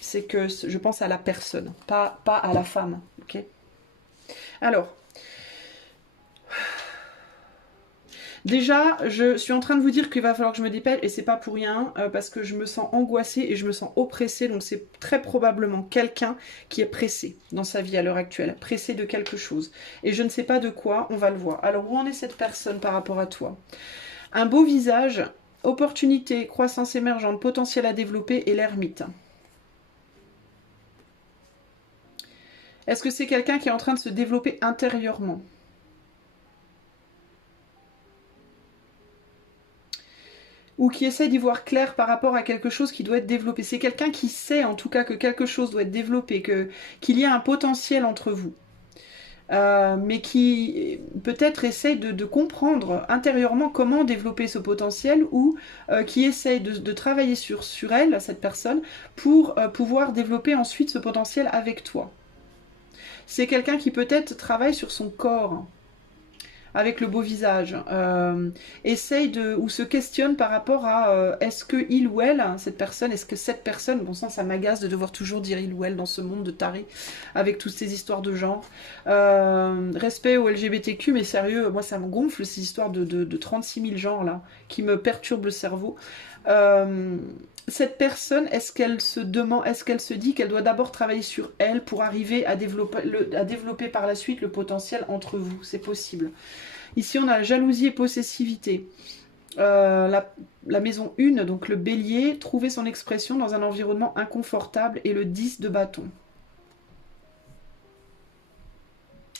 c'est que je pense à la personne, pas à la femme. Ok. Alors. Déjà, je suis en train de vous dire qu'il va falloir que je me dépêche et c'est pas pour rien parce que je me sens angoissée et je me sens oppressée. Donc c'est très probablement quelqu'un qui est pressé dans sa vie à l'heure actuelle, pressé de quelque chose. Et je ne sais pas de quoi, on va le voir. Alors où en est cette personne par rapport à toi? Un beau visage, opportunité, croissance émergente, potentiel à développer et l'ermite. Est-ce que c'est quelqu'un qui est en train de se développer intérieurement? Ou qui essaie d'y voir clair par rapport à quelque chose qui doit être développé. C'est quelqu'un qui sait en tout cas que quelque chose doit être développé, qu'il y a un potentiel entre vous. Mais qui peut-être essaye de comprendre intérieurement comment développer ce potentiel ou qui essaye de travailler sur elle, cette personne, pour pouvoir développer ensuite ce potentiel avec toi. C'est quelqu'un qui peut-être travaille sur son corps, avec le beau visage, essaye ou se questionne par rapport à est-ce que il ou elle, cette personne, est-ce que cette personne, bon ça m'agace de devoir toujours dire il ou elle dans ce monde de tarés, avec toutes ces histoires de genre, respect au LGBTQ, mais sérieux, moi ça me gonfle ces histoires de 36 000 genres là, qui me perturbent le cerveau. Cette personne, est-ce qu'elle se dit qu'elle doit d'abord travailler sur elle pour arriver à développer par la suite le potentiel entre vous? C'est possible. Ici, on a la jalousie et possessivité. La maison 1, donc le bélier, trouver son expression dans un environnement inconfortable et le 10 de bâton.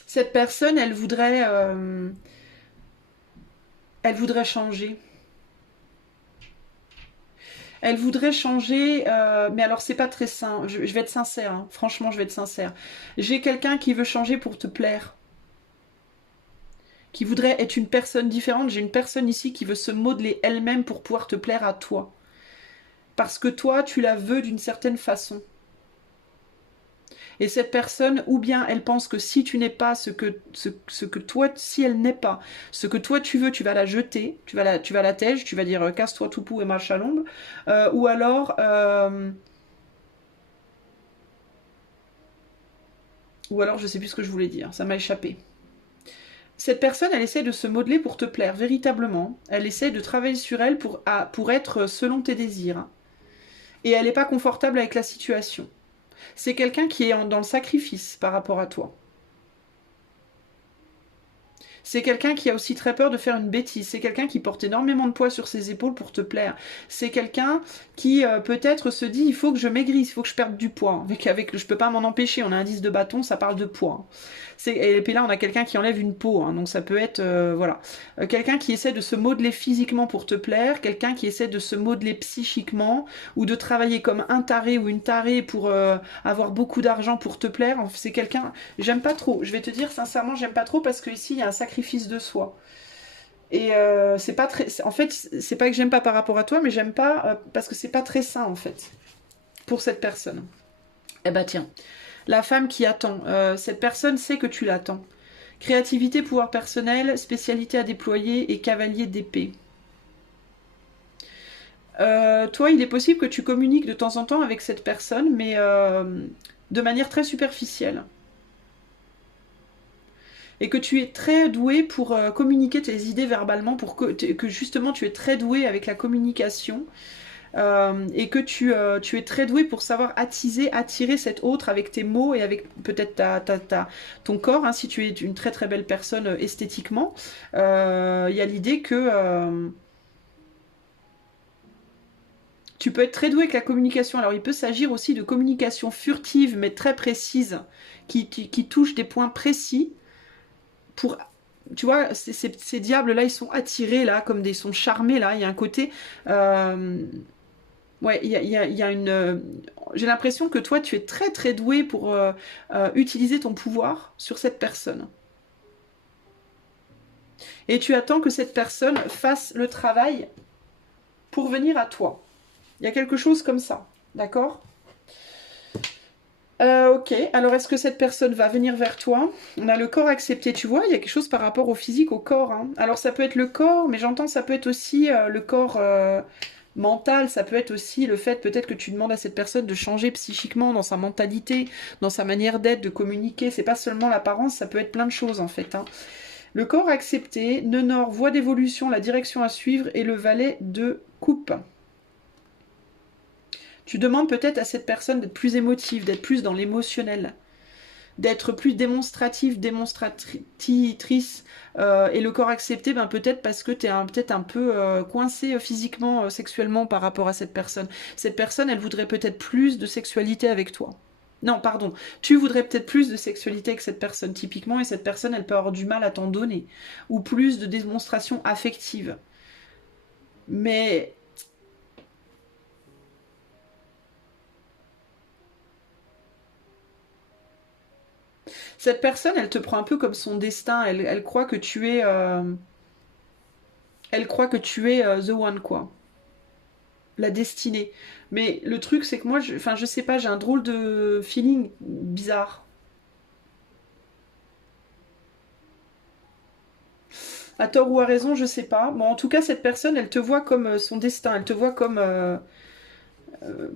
Cette personne, elle voudrait changer. Elle voudrait changer, mais alors c'est pas très sain. Je vais être sincère, hein. Franchement, je vais être sincère. J'ai quelqu'un qui veut changer pour te plaire, qui voudrait être une personne différente. J'ai une personne ici qui veut se modeler elle-même pour pouvoir te plaire à toi. Parce que toi, tu la veux d'une certaine façon. Et cette personne, ou bien elle pense que si tu n'es pas ce que toi, si elle n'est pas ce que toi tu veux, tu vas la jeter, tu vas la tège, tu vas dire casse-toi tout pou et marche à l'ombre, ou alors je sais plus ce que je voulais dire, ça m'a échappé. Cette personne, elle essaie de se modeler pour te plaire, véritablement. Elle essaie de travailler sur elle pour être selon tes désirs. Et elle n'est pas confortable avec la situation. C'est quelqu'un qui est dans le sacrifice par rapport à toi. C'est quelqu'un qui a aussi très peur de faire une bêtise. C'est quelqu'un qui porte énormément de poids sur ses épaules pour te plaire. C'est quelqu'un qui peut-être se dit il faut que je maigrisse, il faut que je perde du poids. Je peux pas m'en empêcher. On a un 10 de bâton, ça parle de poids. Et puis là, on a quelqu'un qui enlève une peau. Hein, donc ça peut être voilà, quelqu'un qui essaie de se modeler physiquement pour te plaire, quelqu'un qui essaie de se modeler psychiquement ou de travailler comme un taré ou une tarée pour avoir beaucoup d'argent pour te plaire. C'est quelqu'un. J'aime pas trop. Je vais te dire sincèrement, j'aime pas trop parce que ici il y a un sacrifice de soi. Et c'est pas très. En fait, c'est pas que j'aime pas par rapport à toi, mais j'aime pas parce que c'est pas très sain en fait pour cette personne. Eh bah tiens, la femme qui attend. Cette personne sait que tu l'attends. Créativité, pouvoir personnel, spécialité à déployer et cavalier d'épée. Toi, il est possible que tu communiques de temps en temps avec cette personne, mais de manière très superficielle. Et que tu es très doué pour communiquer tes idées verbalement, pour que justement tu es très doué avec la communication. Et que tu es très doué pour savoir attirer cet autre avec tes mots et avec peut-être ton corps, hein, si tu es une très très belle personne esthétiquement. Il y a l'idée que tu peux être très doué avec la communication. Alors il peut s'agir aussi de communication furtive mais très précise, qui touche des points précis pour... Tu vois, ces diables-là, ils sont attirés, là, comme ils sont charmés, là. Il y a un côté... Ouais, il y a une... J'ai l'impression que toi, tu es très très doué pour utiliser ton pouvoir sur cette personne. Et tu attends que cette personne fasse le travail pour venir à toi. Il y a quelque chose comme ça, d'accord ? Ok, alors est-ce que cette personne va venir vers toi? On a le corps accepté, tu vois, il y a quelque chose par rapport au physique, au corps. Hein. Alors ça peut être le corps, mais j'entends ça peut être aussi le corps mental, ça peut être aussi le fait peut-être que tu demandes à cette personne de changer psychiquement dans sa mentalité, dans sa manière d'être, de communiquer. C'est pas seulement l'apparence, ça peut être plein de choses en fait. Hein. Le corps accepté, nœud nord, voie d'évolution, la direction à suivre et le valet de coupe. Tu demandes peut-être à cette personne d'être plus émotive, d'être plus dans l'émotionnel, d'être plus démonstrative, démonstratrice, et le corps accepté, ben peut-être parce que tu es peut-être un peu coincé physiquement, sexuellement par rapport à cette personne. Cette personne, elle voudrait peut-être plus de sexualité avec toi. Non, pardon, tu voudrais peut-être plus de sexualité avec cette personne, typiquement, et cette personne, elle peut avoir du mal à t'en donner, ou plus de démonstration affective. Mais... Cette personne, elle te prend un peu comme son destin. Elle croit que tu es, elle croit que tu es the one, quoi. La destinée. Mais le truc, c'est que moi, je sais pas, j'ai un drôle de feeling bizarre. À tort ou à raison, je sais pas. Bon, en tout cas, cette personne, elle te voit comme son destin. Elle te voit comme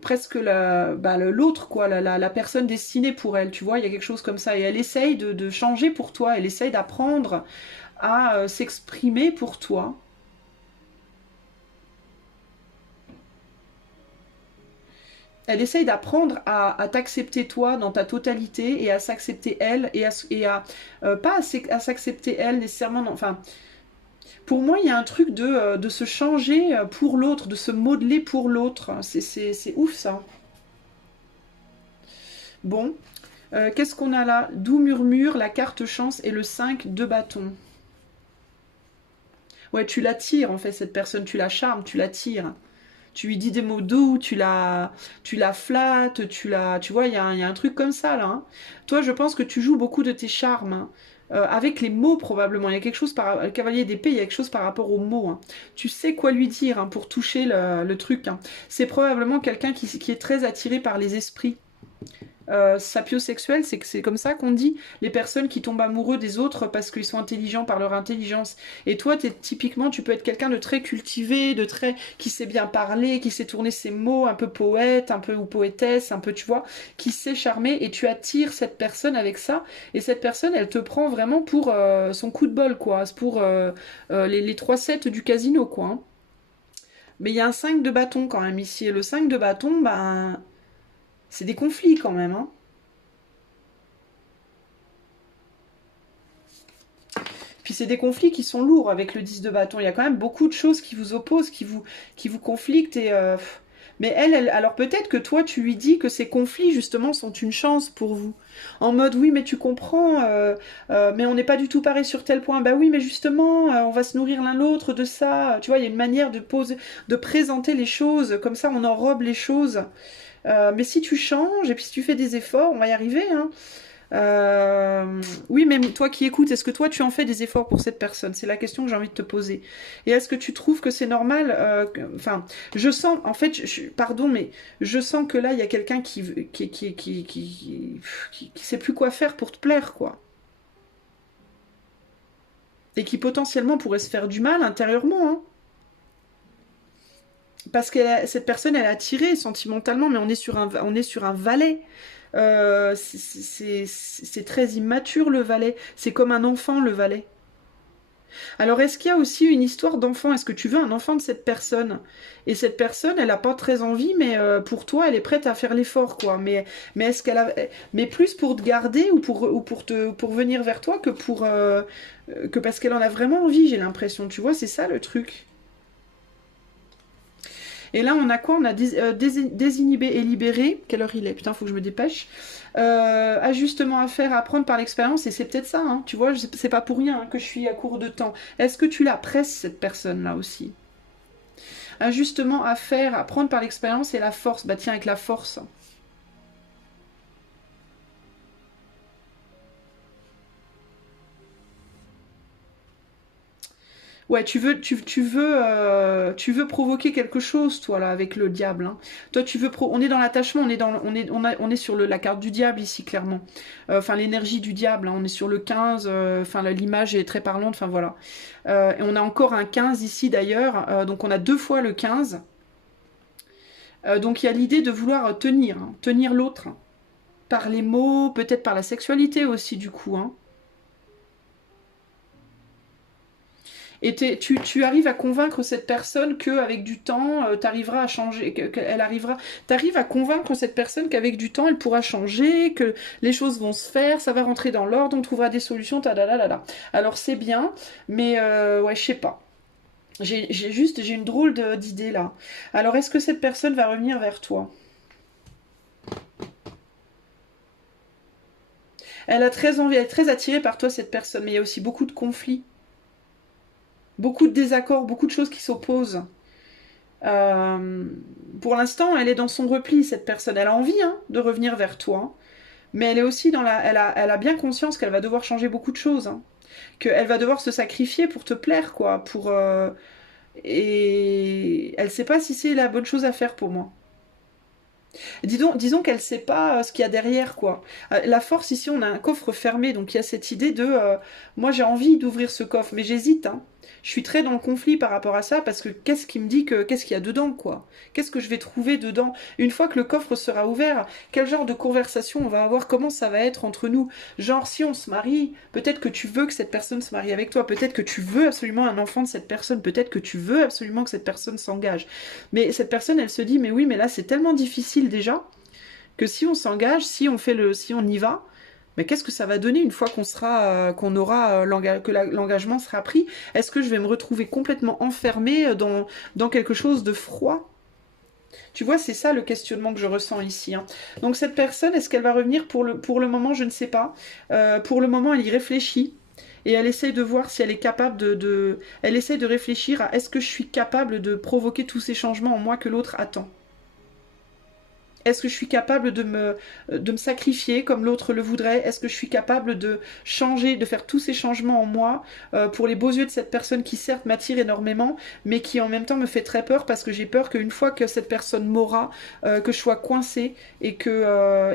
presque l'autre, quoi, la personne destinée pour elle. Tu vois, il y a quelque chose comme ça. Et elle essaye de changer pour toi. Elle essaye d'apprendre à s'exprimer pour toi. Elle essaye d'apprendre à t'accepter toi dans ta totalité et à s'accepter elle pas à s'accepter elle nécessairement. Non, enfin, pour moi, il y a un truc de se changer pour l'autre, de se modeler pour l'autre. C'est ouf ça. Bon, qu'est-ce qu'on a là? Doux murmure, la carte chance et le 5 de bâton. Ouais, tu l'attires en fait, cette personne, tu la charmes, tu l'attires. Tu lui dis des mots doux, tu la flattes, tu vois, il y a un truc comme ça là. Hein. Toi, je pense que tu joues beaucoup de tes charmes. Hein. Avec les mots probablement, il y a quelque chose le cavalier d'épée, il y a quelque chose par rapport aux mots. Hein. Tu sais quoi lui dire hein, pour toucher le truc. Hein. C'est probablement quelqu'un qui est très attiré par les esprits. Sapiosexuel, c'est que c'est comme ça qu'on dit les personnes qui tombent amoureux des autres parce qu'ils sont intelligents par leur intelligence. Et toi, typiquement, tu peux être quelqu'un de très cultivé, de très qui sait bien parler, qui sait tourner ses mots, un peu poète, un peu ou poétesse, un peu, tu vois, qui sait charmer. Et tu attires cette personne avec ça. Et cette personne, elle te prend vraiment pour son coup de bol, quoi. C'est pour les 3-7 du casino, quoi. Hein. Mais il y a un 5 de bâton quand même ici. Et le 5 de bâton, ben... C'est des conflits quand même. Hein. Puis c'est des conflits qui sont lourds avec le 10 de bâton. Il y a quand même beaucoup de choses qui vous opposent, qui vous conflictent et... Mais alors peut-être que toi, tu lui dis que ces conflits, justement, sont une chance pour vous. En mode, oui, mais tu comprends, mais on n'est pas du tout pareil sur tel point. Bah oui, mais justement, on va se nourrir l'un l'autre de ça. Tu vois, il y a une manière de poser, de présenter les choses. Comme ça, on enrobe les choses. Mais si tu changes et puis si tu fais des efforts, on va y arriver, hein. Oui, mais toi qui écoutes, est-ce que toi tu en fais des efforts pour cette personne? C'est la question que j'ai envie de te poser. Et est-ce que tu trouves que c'est normal enfin, je sens, en fait, pardon, mais je sens que là il y a quelqu'un qui sait plus quoi faire pour te plaire, quoi. Et qui potentiellement pourrait se faire du mal intérieurement, hein. Parce que cette personne, elle est attirée sentimentalement, mais on est sur un valet. C'est très immature le valet. C'est comme un enfant le valet. Alors est-ce qu'il y a aussi une histoire d'enfant? Est-ce que tu veux un enfant de cette personne? Et cette personne, elle n'a pas très envie, mais pour toi, elle est prête à faire l'effort, quoi. Mais est-ce qu'elle a, mais plus pour te garder pour venir vers toi que parce qu'elle en a vraiment envie, j'ai l'impression. Tu vois, c'est ça le truc. Et là, on a quoi? On a désinhibé et libéré. Quelle heure il est? Putain, faut que je me dépêche. Ajustement à faire, apprendre par l'expérience. Et c'est peut-être ça, hein. Tu vois, c'est pas pour rien hein, que je suis à court de temps. Est-ce que tu la presses, cette personne-là aussi? Ajustement à faire, apprendre par l'expérience et la force. Bah tiens, avec la force. Ouais, tu veux provoquer quelque chose, toi, là, avec le diable, hein. Toi, on est dans l'attachement, on est sur la carte du diable ici, clairement. Enfin, l'énergie du diable, hein, on est sur le 15, enfin, l'image est très parlante, enfin, voilà. Et on a encore un 15 ici, d'ailleurs, donc on a deux fois le 15. Donc, il y a l'idée de vouloir tenir, hein, tenir l'autre, hein, par les mots, peut-être par la sexualité aussi, du coup, hein. Et tu arrives à convaincre cette personne qu'avec du temps, tu arriveras à changer, qu'elle arrivera. Tu arrives à convaincre cette personne qu'avec du temps, elle pourra changer, que les choses vont se faire, ça va rentrer dans l'ordre, on trouvera des solutions, tadadadada. Alors c'est bien, mais ouais, je sais pas. J'ai une drôle d'idée là. Alors est-ce que cette personne va revenir vers toi? Elle a très envie, elle est très attirée par toi, cette personne, mais il y a aussi beaucoup de conflits, beaucoup de désaccords, beaucoup de choses qui s'opposent. Euh, pour l'instant, elle est dans son repli, cette personne. Elle a envie hein, de revenir vers toi, mais elle est aussi dans la. Elle a bien conscience qu'elle va devoir changer beaucoup de choses. Hein. Qu'elle va devoir se sacrifier pour te plaire, quoi. Et elle sait pas si c'est la bonne chose à faire pour moi. Disons qu'elle sait pas ce qu'il y a derrière, quoi. La force, ici, on a un coffre fermé, donc il y a cette idée de moi j'ai envie d'ouvrir ce coffre, mais j'hésite, hein. Je suis très dans le conflit par rapport à ça, parce que qu'est-ce qui me dit que qu'est-ce qu'il y a dedans, quoi? Qu'est-ce que je vais trouver dedans? Une fois que le coffre sera ouvert, quel genre de conversation on va avoir? Comment ça va être entre nous? Genre, si on se marie, peut-être que tu veux que cette personne se marie avec toi, peut-être que tu veux absolument un enfant de cette personne, peut-être que tu veux absolument que cette personne s'engage. Mais cette personne, elle se dit, mais oui, mais là, c'est tellement difficile déjà que si on s'engage, si on y va, mais qu'est-ce que ça va donner une fois qu'on aura l'engagement sera pris? Est-ce que je vais me retrouver complètement enfermée dans quelque chose de froid? Tu vois, c'est ça le questionnement que je ressens ici. Hein. Donc cette personne, est-ce qu'elle va revenir pour le moment? Je ne sais pas. Pour le moment, elle y réfléchit. Et elle essaye de voir si elle est capable Elle essaye de réfléchir à est-ce que je suis capable de provoquer tous ces changements en moi que l'autre attend? Est-ce que je suis capable de me sacrifier comme l'autre le voudrait? Est-ce que je suis capable de changer, de faire tous ces changements en moi pour les beaux yeux de cette personne qui certes m'attire énormément, mais qui en même temps me fait très peur parce que j'ai peur qu'une fois que cette personne m'aura, que je sois coincée et que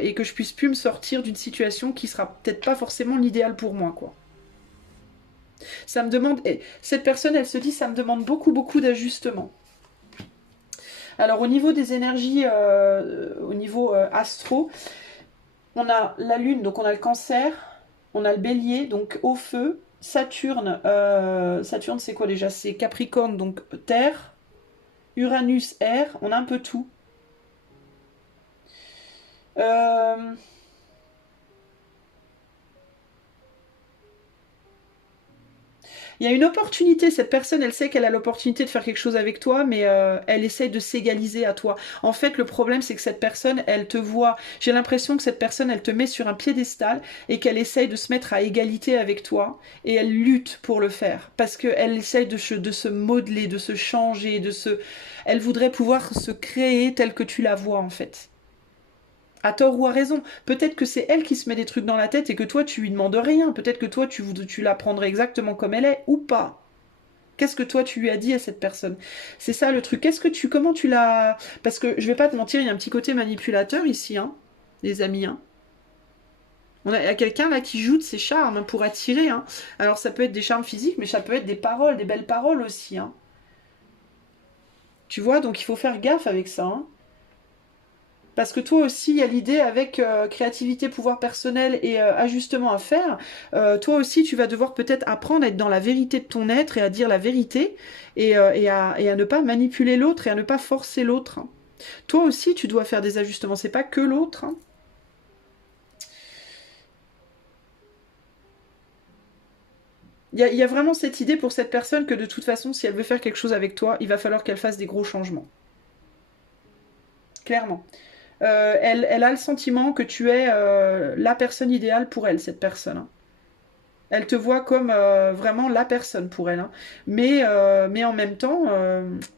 je puisse plus me sortir d'une situation qui sera peut-être pas forcément l'idéal pour moi, quoi. Ça me demande, cette personne, elle se dit, ça me demande beaucoup, beaucoup d'ajustements. Alors au niveau des énergies, au niveau astro, on a la lune, donc on a le cancer, on a le bélier, donc au feu, Saturne, Saturne c'est quoi déjà? C'est Capricorne, donc terre, Uranus, air, on a un peu tout. Euh, Il y a une opportunité, cette personne, elle sait qu'elle a l'opportunité de faire quelque chose avec toi, mais elle essaie de s'égaliser à toi. En fait, le problème, c'est que cette personne, elle te voit. J'ai l'impression que cette personne, elle te met sur un piédestal et qu'elle essaye de se mettre à égalité avec toi et elle lutte pour le faire parce qu'elle essaye de se modeler, de se changer, elle voudrait pouvoir se créer telle que tu la vois en fait. À tort ou à raison. Peut-être que c'est elle qui se met des trucs dans la tête et que toi, tu lui demandes rien. Peut-être que toi, tu la prendrais exactement comme elle est ou pas. Qu'est-ce que toi, tu lui as dit à cette personne? C'est ça le truc. Comment tu l'as... Parce que, je vais pas te mentir, il y a un petit côté manipulateur ici, hein, les amis, hein. Il y a quelqu'un là qui joue de ses charmes hein, pour attirer. Hein. Alors ça peut être des charmes physiques, mais ça peut être des paroles, des belles paroles aussi. Hein. Tu vois, donc il faut faire gaffe avec ça. Hein. Parce que toi aussi, il y a l'idée avec créativité, pouvoir personnel et ajustement à faire. Toi aussi, tu vas devoir peut-être apprendre à être dans la vérité de ton être et à dire la vérité et à ne pas manipuler l'autre et à ne pas forcer l'autre. Hein. Toi aussi, tu dois faire des ajustements. C'est pas que l'autre. Hein. Il y a vraiment cette idée pour cette personne que de toute façon, si elle veut faire quelque chose avec toi, il va falloir qu'elle fasse des gros changements. Clairement. Elle a le sentiment que tu es la personne idéale pour elle, cette personne. Hein. Elle te voit comme vraiment la personne pour elle. Hein. Mais en même temps,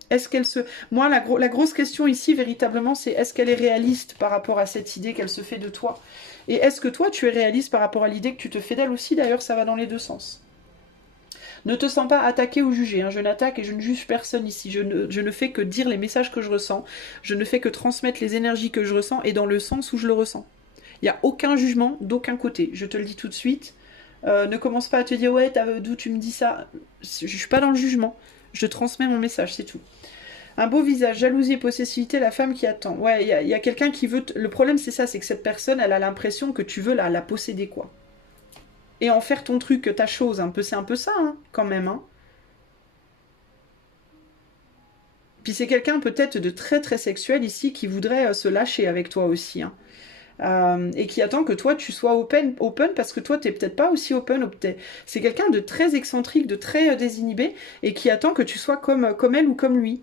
est-ce qu'elle se... Moi, la grosse question ici, véritablement, c'est est-ce qu'elle est réaliste par rapport à cette idée qu'elle se fait de toi? Et est-ce que toi, tu es réaliste par rapport à l'idée que tu te fais d'elle aussi? D'ailleurs, ça va dans les deux sens. Ne te sens pas attaqué ou jugé. Hein. Je n'attaque et je ne juge personne ici. Je ne fais que dire les messages que je ressens. Je ne fais que transmettre les énergies que je ressens et dans le sens où je le ressens. Il n'y a aucun jugement d'aucun côté. Je te le dis tout de suite. Ne commence pas à te dire « Ouais, d'où tu me dis ça ?» Je ne suis pas dans le jugement. Je transmets mon message, c'est tout. Un beau visage, jalousie et possessivité, la femme qui attend. Ouais, il y a quelqu'un qui veut... Le problème, c'est ça, c'est que cette personne, elle a l'impression que tu veux la posséder, quoi. Et en faire ton truc, ta chose, un peu, c'est un peu ça, hein, quand même. Hein. Puis c'est quelqu'un peut-être de très très sexuel ici qui voudrait se lâcher avec toi aussi. Hein. Et qui attend que toi tu sois open parce que toi t'es peut-être pas aussi open. C'est quelqu'un de très excentrique, de très désinhibé et qui attend que tu sois comme elle ou comme lui.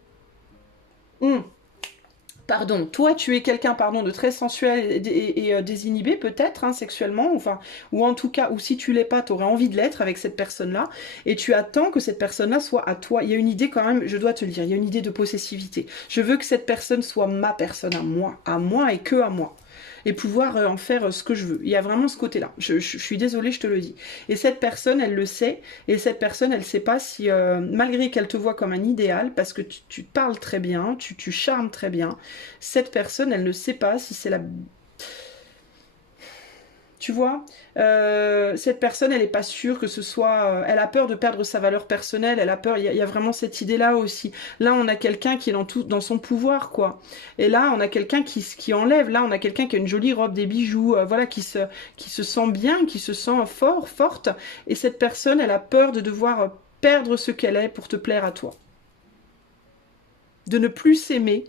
Pardon, toi tu es quelqu'un de très sensuel et désinhibé peut-être hein, sexuellement, enfin, ou en tout cas, ou si tu l'es pas, tu aurais envie de l'être avec cette personne-là, et tu attends que cette personne-là soit à toi. Il y a une idée quand même, je dois te le dire, il y a une idée de possessivité. Je veux que cette personne soit ma personne à moi et que à moi. Et pouvoir en faire ce que je veux. Il y a vraiment ce côté-là. Je suis désolée, je te le dis. Et cette personne, elle le sait. Et cette personne, elle ne sait pas si, malgré qu'elle te voit comme un idéal, parce que tu parles très bien, tu charmes très bien, cette personne, elle ne sait pas si c'est la... Tu vois, cette personne, elle n'est pas sûre que ce soit... elle a peur de perdre sa valeur personnelle, elle a peur... Il y a vraiment cette idée-là aussi. Là, on a quelqu'un qui est dans son pouvoir, quoi. Et là, on a quelqu'un qui enlève. Là, on a quelqu'un qui a une jolie robe, des bijoux, voilà, qui se sent bien, qui se sent forte. Et cette personne, elle a peur de devoir perdre ce qu'elle est pour te plaire à toi. De ne plus s'aimer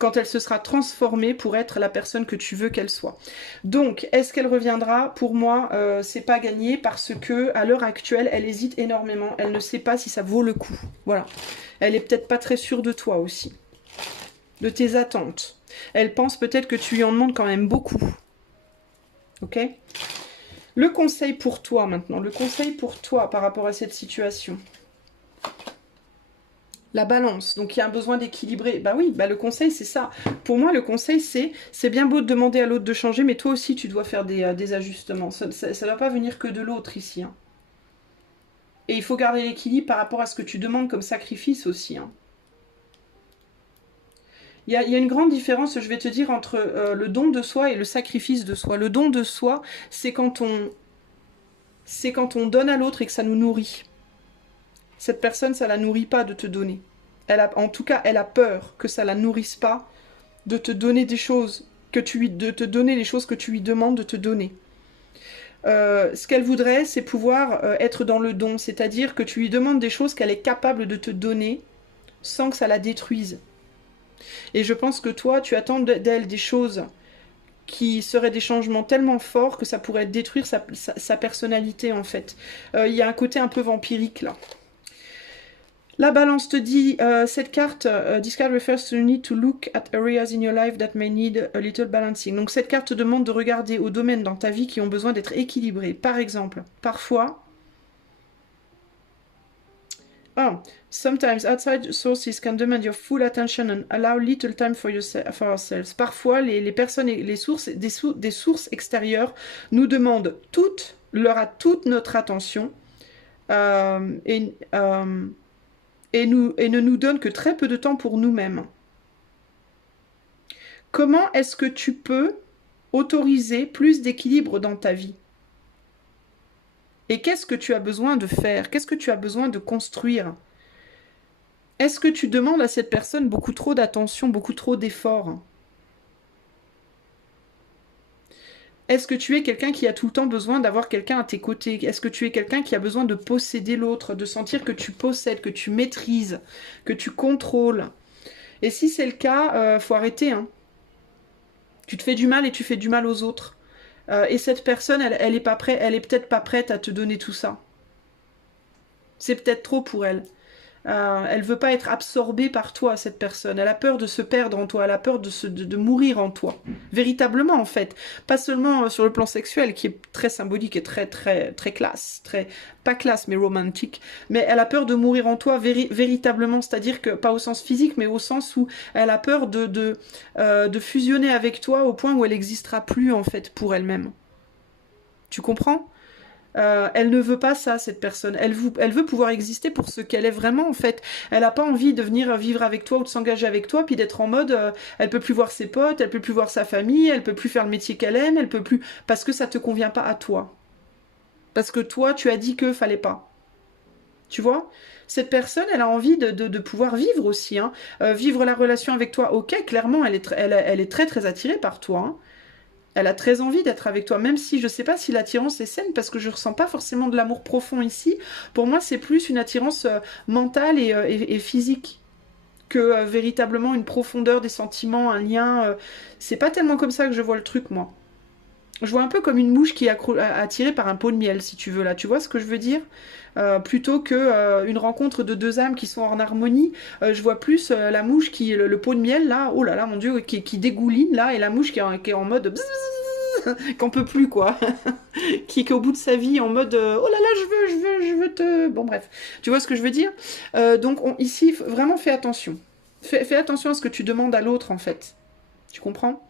quand elle se sera transformée pour être la personne que tu veux qu'elle soit. Donc, est-ce qu'elle reviendra? Pour moi, c'est pas gagné parce que à l'heure actuelle, elle hésite énormément. Elle ne sait pas si ça vaut le coup. Voilà. Elle est peut-être pas très sûre de toi aussi, de tes attentes. Elle pense peut-être que tu lui en demandes quand même beaucoup. Ok? Le conseil pour toi maintenant, le conseil pour toi par rapport à cette situation. La balance, donc il y a un besoin d'équilibrer. Bah oui, bah le conseil c'est ça. Pour moi le conseil c'est bien beau de demander à l'autre de changer, mais toi aussi tu dois faire des ajustements. Ça ne doit pas venir que de l'autre ici. Hein. Et il faut garder l'équilibre par rapport à ce que tu demandes comme sacrifice aussi. Hein. Il y a une grande différence, je vais te dire, entre le don de soi et le sacrifice de soi. Le don de soi, c'est quand on donne à l'autre et que ça nous nourrit. Cette personne, ça la nourrit pas de te donner. En tout cas, elle a peur que ça la nourrisse pas de te donner des choses, de te donner les choses que tu lui demandes de te donner. Ce qu'elle voudrait, c'est pouvoir être dans le don, c'est-à-dire que tu lui demandes des choses qu'elle est capable de te donner sans que ça la détruise. Et je pense que toi, tu attends d'elle des choses qui seraient des changements tellement forts que ça pourrait détruire sa personnalité, en fait. Il y a un côté un peu vampirique, là. La balance te dit, cette carte, this card refers to the need to look at areas in your life that may need a little balancing. Donc cette carte te demande de regarder aux domaines dans ta vie qui ont besoin d'être équilibrés. Par exemple, parfois... Oh, sometimes outside sources can demand your full attention and allow little time for ourselves. Parfois, les personnes et les sources, des sources extérieures nous demandent toute notre attention et ne nous donnent que très peu de temps pour nous-mêmes. Comment est-ce que tu peux autoriser plus d'équilibre dans ta vie? Et qu'est-ce que tu as besoin de faire? Qu'est-ce que tu as besoin de construire? Est-ce que tu demandes à cette personne beaucoup trop d'attention, beaucoup trop d'efforts? Est-ce que tu es quelqu'un qui a tout le temps besoin d'avoir quelqu'un à tes côtés? Est-ce que tu es quelqu'un qui a besoin de posséder l'autre, de sentir que tu possèdes, que tu maîtrises, que tu contrôles? Et si c'est le cas, faut arrêter, hein. Tu te fais du mal et tu fais du mal aux autres. Et cette personne, elle est peut-être pas prête à te donner tout ça. C'est peut-être trop pour elle. Elle veut pas être absorbée par toi, cette personne. Elle a peur de se perdre en toi. Elle a peur de mourir en toi. Véritablement, en fait. Pas seulement sur le plan sexuel, qui est très symbolique et très classe. Pas classe, mais romantique. Mais elle a peur de mourir en toi véritablement. C'est-à-dire que, pas au sens physique, mais au sens où elle a peur de fusionner avec toi au point où elle n'existera plus, en fait, pour elle-même. Tu comprends ? Elle ne veut pas ça, cette personne. Elle veut pouvoir exister pour ce qu'elle est vraiment, en fait. Elle n'a pas envie de venir vivre avec toi ou de s'engager avec toi, puis d'être en mode, elle peut plus voir ses potes, elle peut plus voir sa famille, elle peut plus faire le métier qu'elle aime, elle peut plus... Parce que ça te convient pas à toi. Parce que toi, tu as dit que fallait pas. Tu vois ? Cette personne, elle a envie de pouvoir vivre aussi. Hein. Vivre la relation avec toi, ok, clairement, elle est très attirée par toi. Hein. Elle a très envie d'être avec toi, même si je ne sais pas si l'attirance est saine, parce que je ne ressens pas forcément de l'amour profond ici. Pour moi, c'est plus une attirance mentale et physique que véritablement une profondeur des sentiments, un lien. C'est pas tellement comme ça que je vois le truc, moi. Je vois un peu comme une mouche qui est attirée par un pot de miel, si tu veux, là. Tu vois ce que je veux dire ? Plutôt que une rencontre de deux âmes qui sont en harmonie, je vois plus la mouche qui, le pot de miel, là, oh là là, mon Dieu, qui dégouline, là, et la mouche qui est en mode... qu'on peut plus, quoi. qui est au bout de sa vie en mode oh là là, je veux te... Bon, bref. Tu vois ce que je veux dire ? Donc, ici, vraiment, fais attention. Fais attention à ce que tu demandes à l'autre, en fait. Tu comprends ?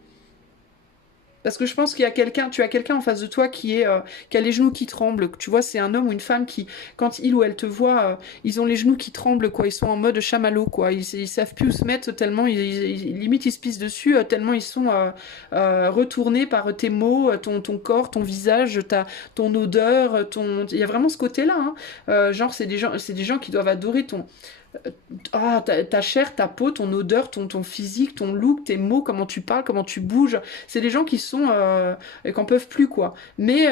Parce que je pense qu'il y a tu as quelqu'un en face de toi qui a les genoux qui tremblent. Tu vois, c'est un homme ou une femme qui, quand il ou elle te voit, ils ont les genoux qui tremblent, quoi. Ils sont en mode chamallow, quoi. Ils savent plus où se mettre tellement, limite ils se pissent dessus, tellement ils sont retournés par tes mots, ton corps, ton visage, ton odeur, il y a vraiment ce côté-là. Hein. Genre, c'est des gens qui doivent adorer ta chair, ta peau, ton odeur, ton physique, ton look, tes mots, comment tu parles, comment tu bouges. C'est des gens qui sont... qu'on peuvent plus, quoi. Mais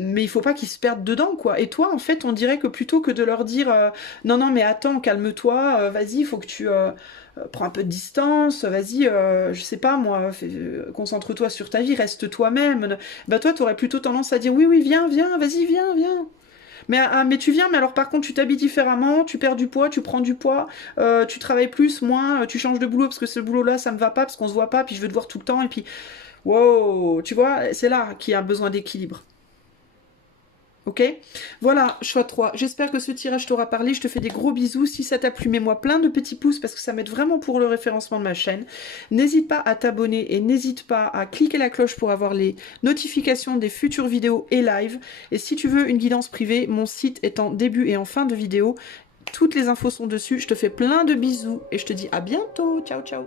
il faut pas qu'ils se perdent dedans, quoi. Et toi, en fait, on dirait que plutôt que de leur dire non, mais attends, calme-toi, vas-y, il faut que tu... prends un peu de distance, vas-y, je sais pas moi, concentre-toi sur ta vie, reste toi-même. Bah toi, t'aurais plutôt tendance à dire oui, viens, vas-y, viens. Mais tu viens, mais alors par contre tu t'habilles différemment, tu perds du poids, tu prends du poids, tu travailles plus, moins, tu changes de boulot parce que ce boulot-là ça me va pas, parce qu'on se voit pas, puis je veux te voir tout le temps, et puis wow, tu vois, c'est là qu'il y a besoin d'équilibre. Ok ? Voilà, choix 3. J'espère que ce tirage t'aura parlé. Je te fais des gros bisous. Si ça t'a plu, mets-moi plein de petits pouces parce que ça m'aide vraiment pour le référencement de ma chaîne. N'hésite pas à t'abonner et n'hésite pas à cliquer la cloche pour avoir les notifications des futures vidéos et live. Et si tu veux une guidance privée, mon site est en début et en fin de vidéo. Toutes les infos sont dessus. Je te fais plein de bisous et je te dis à bientôt. Ciao, ciao.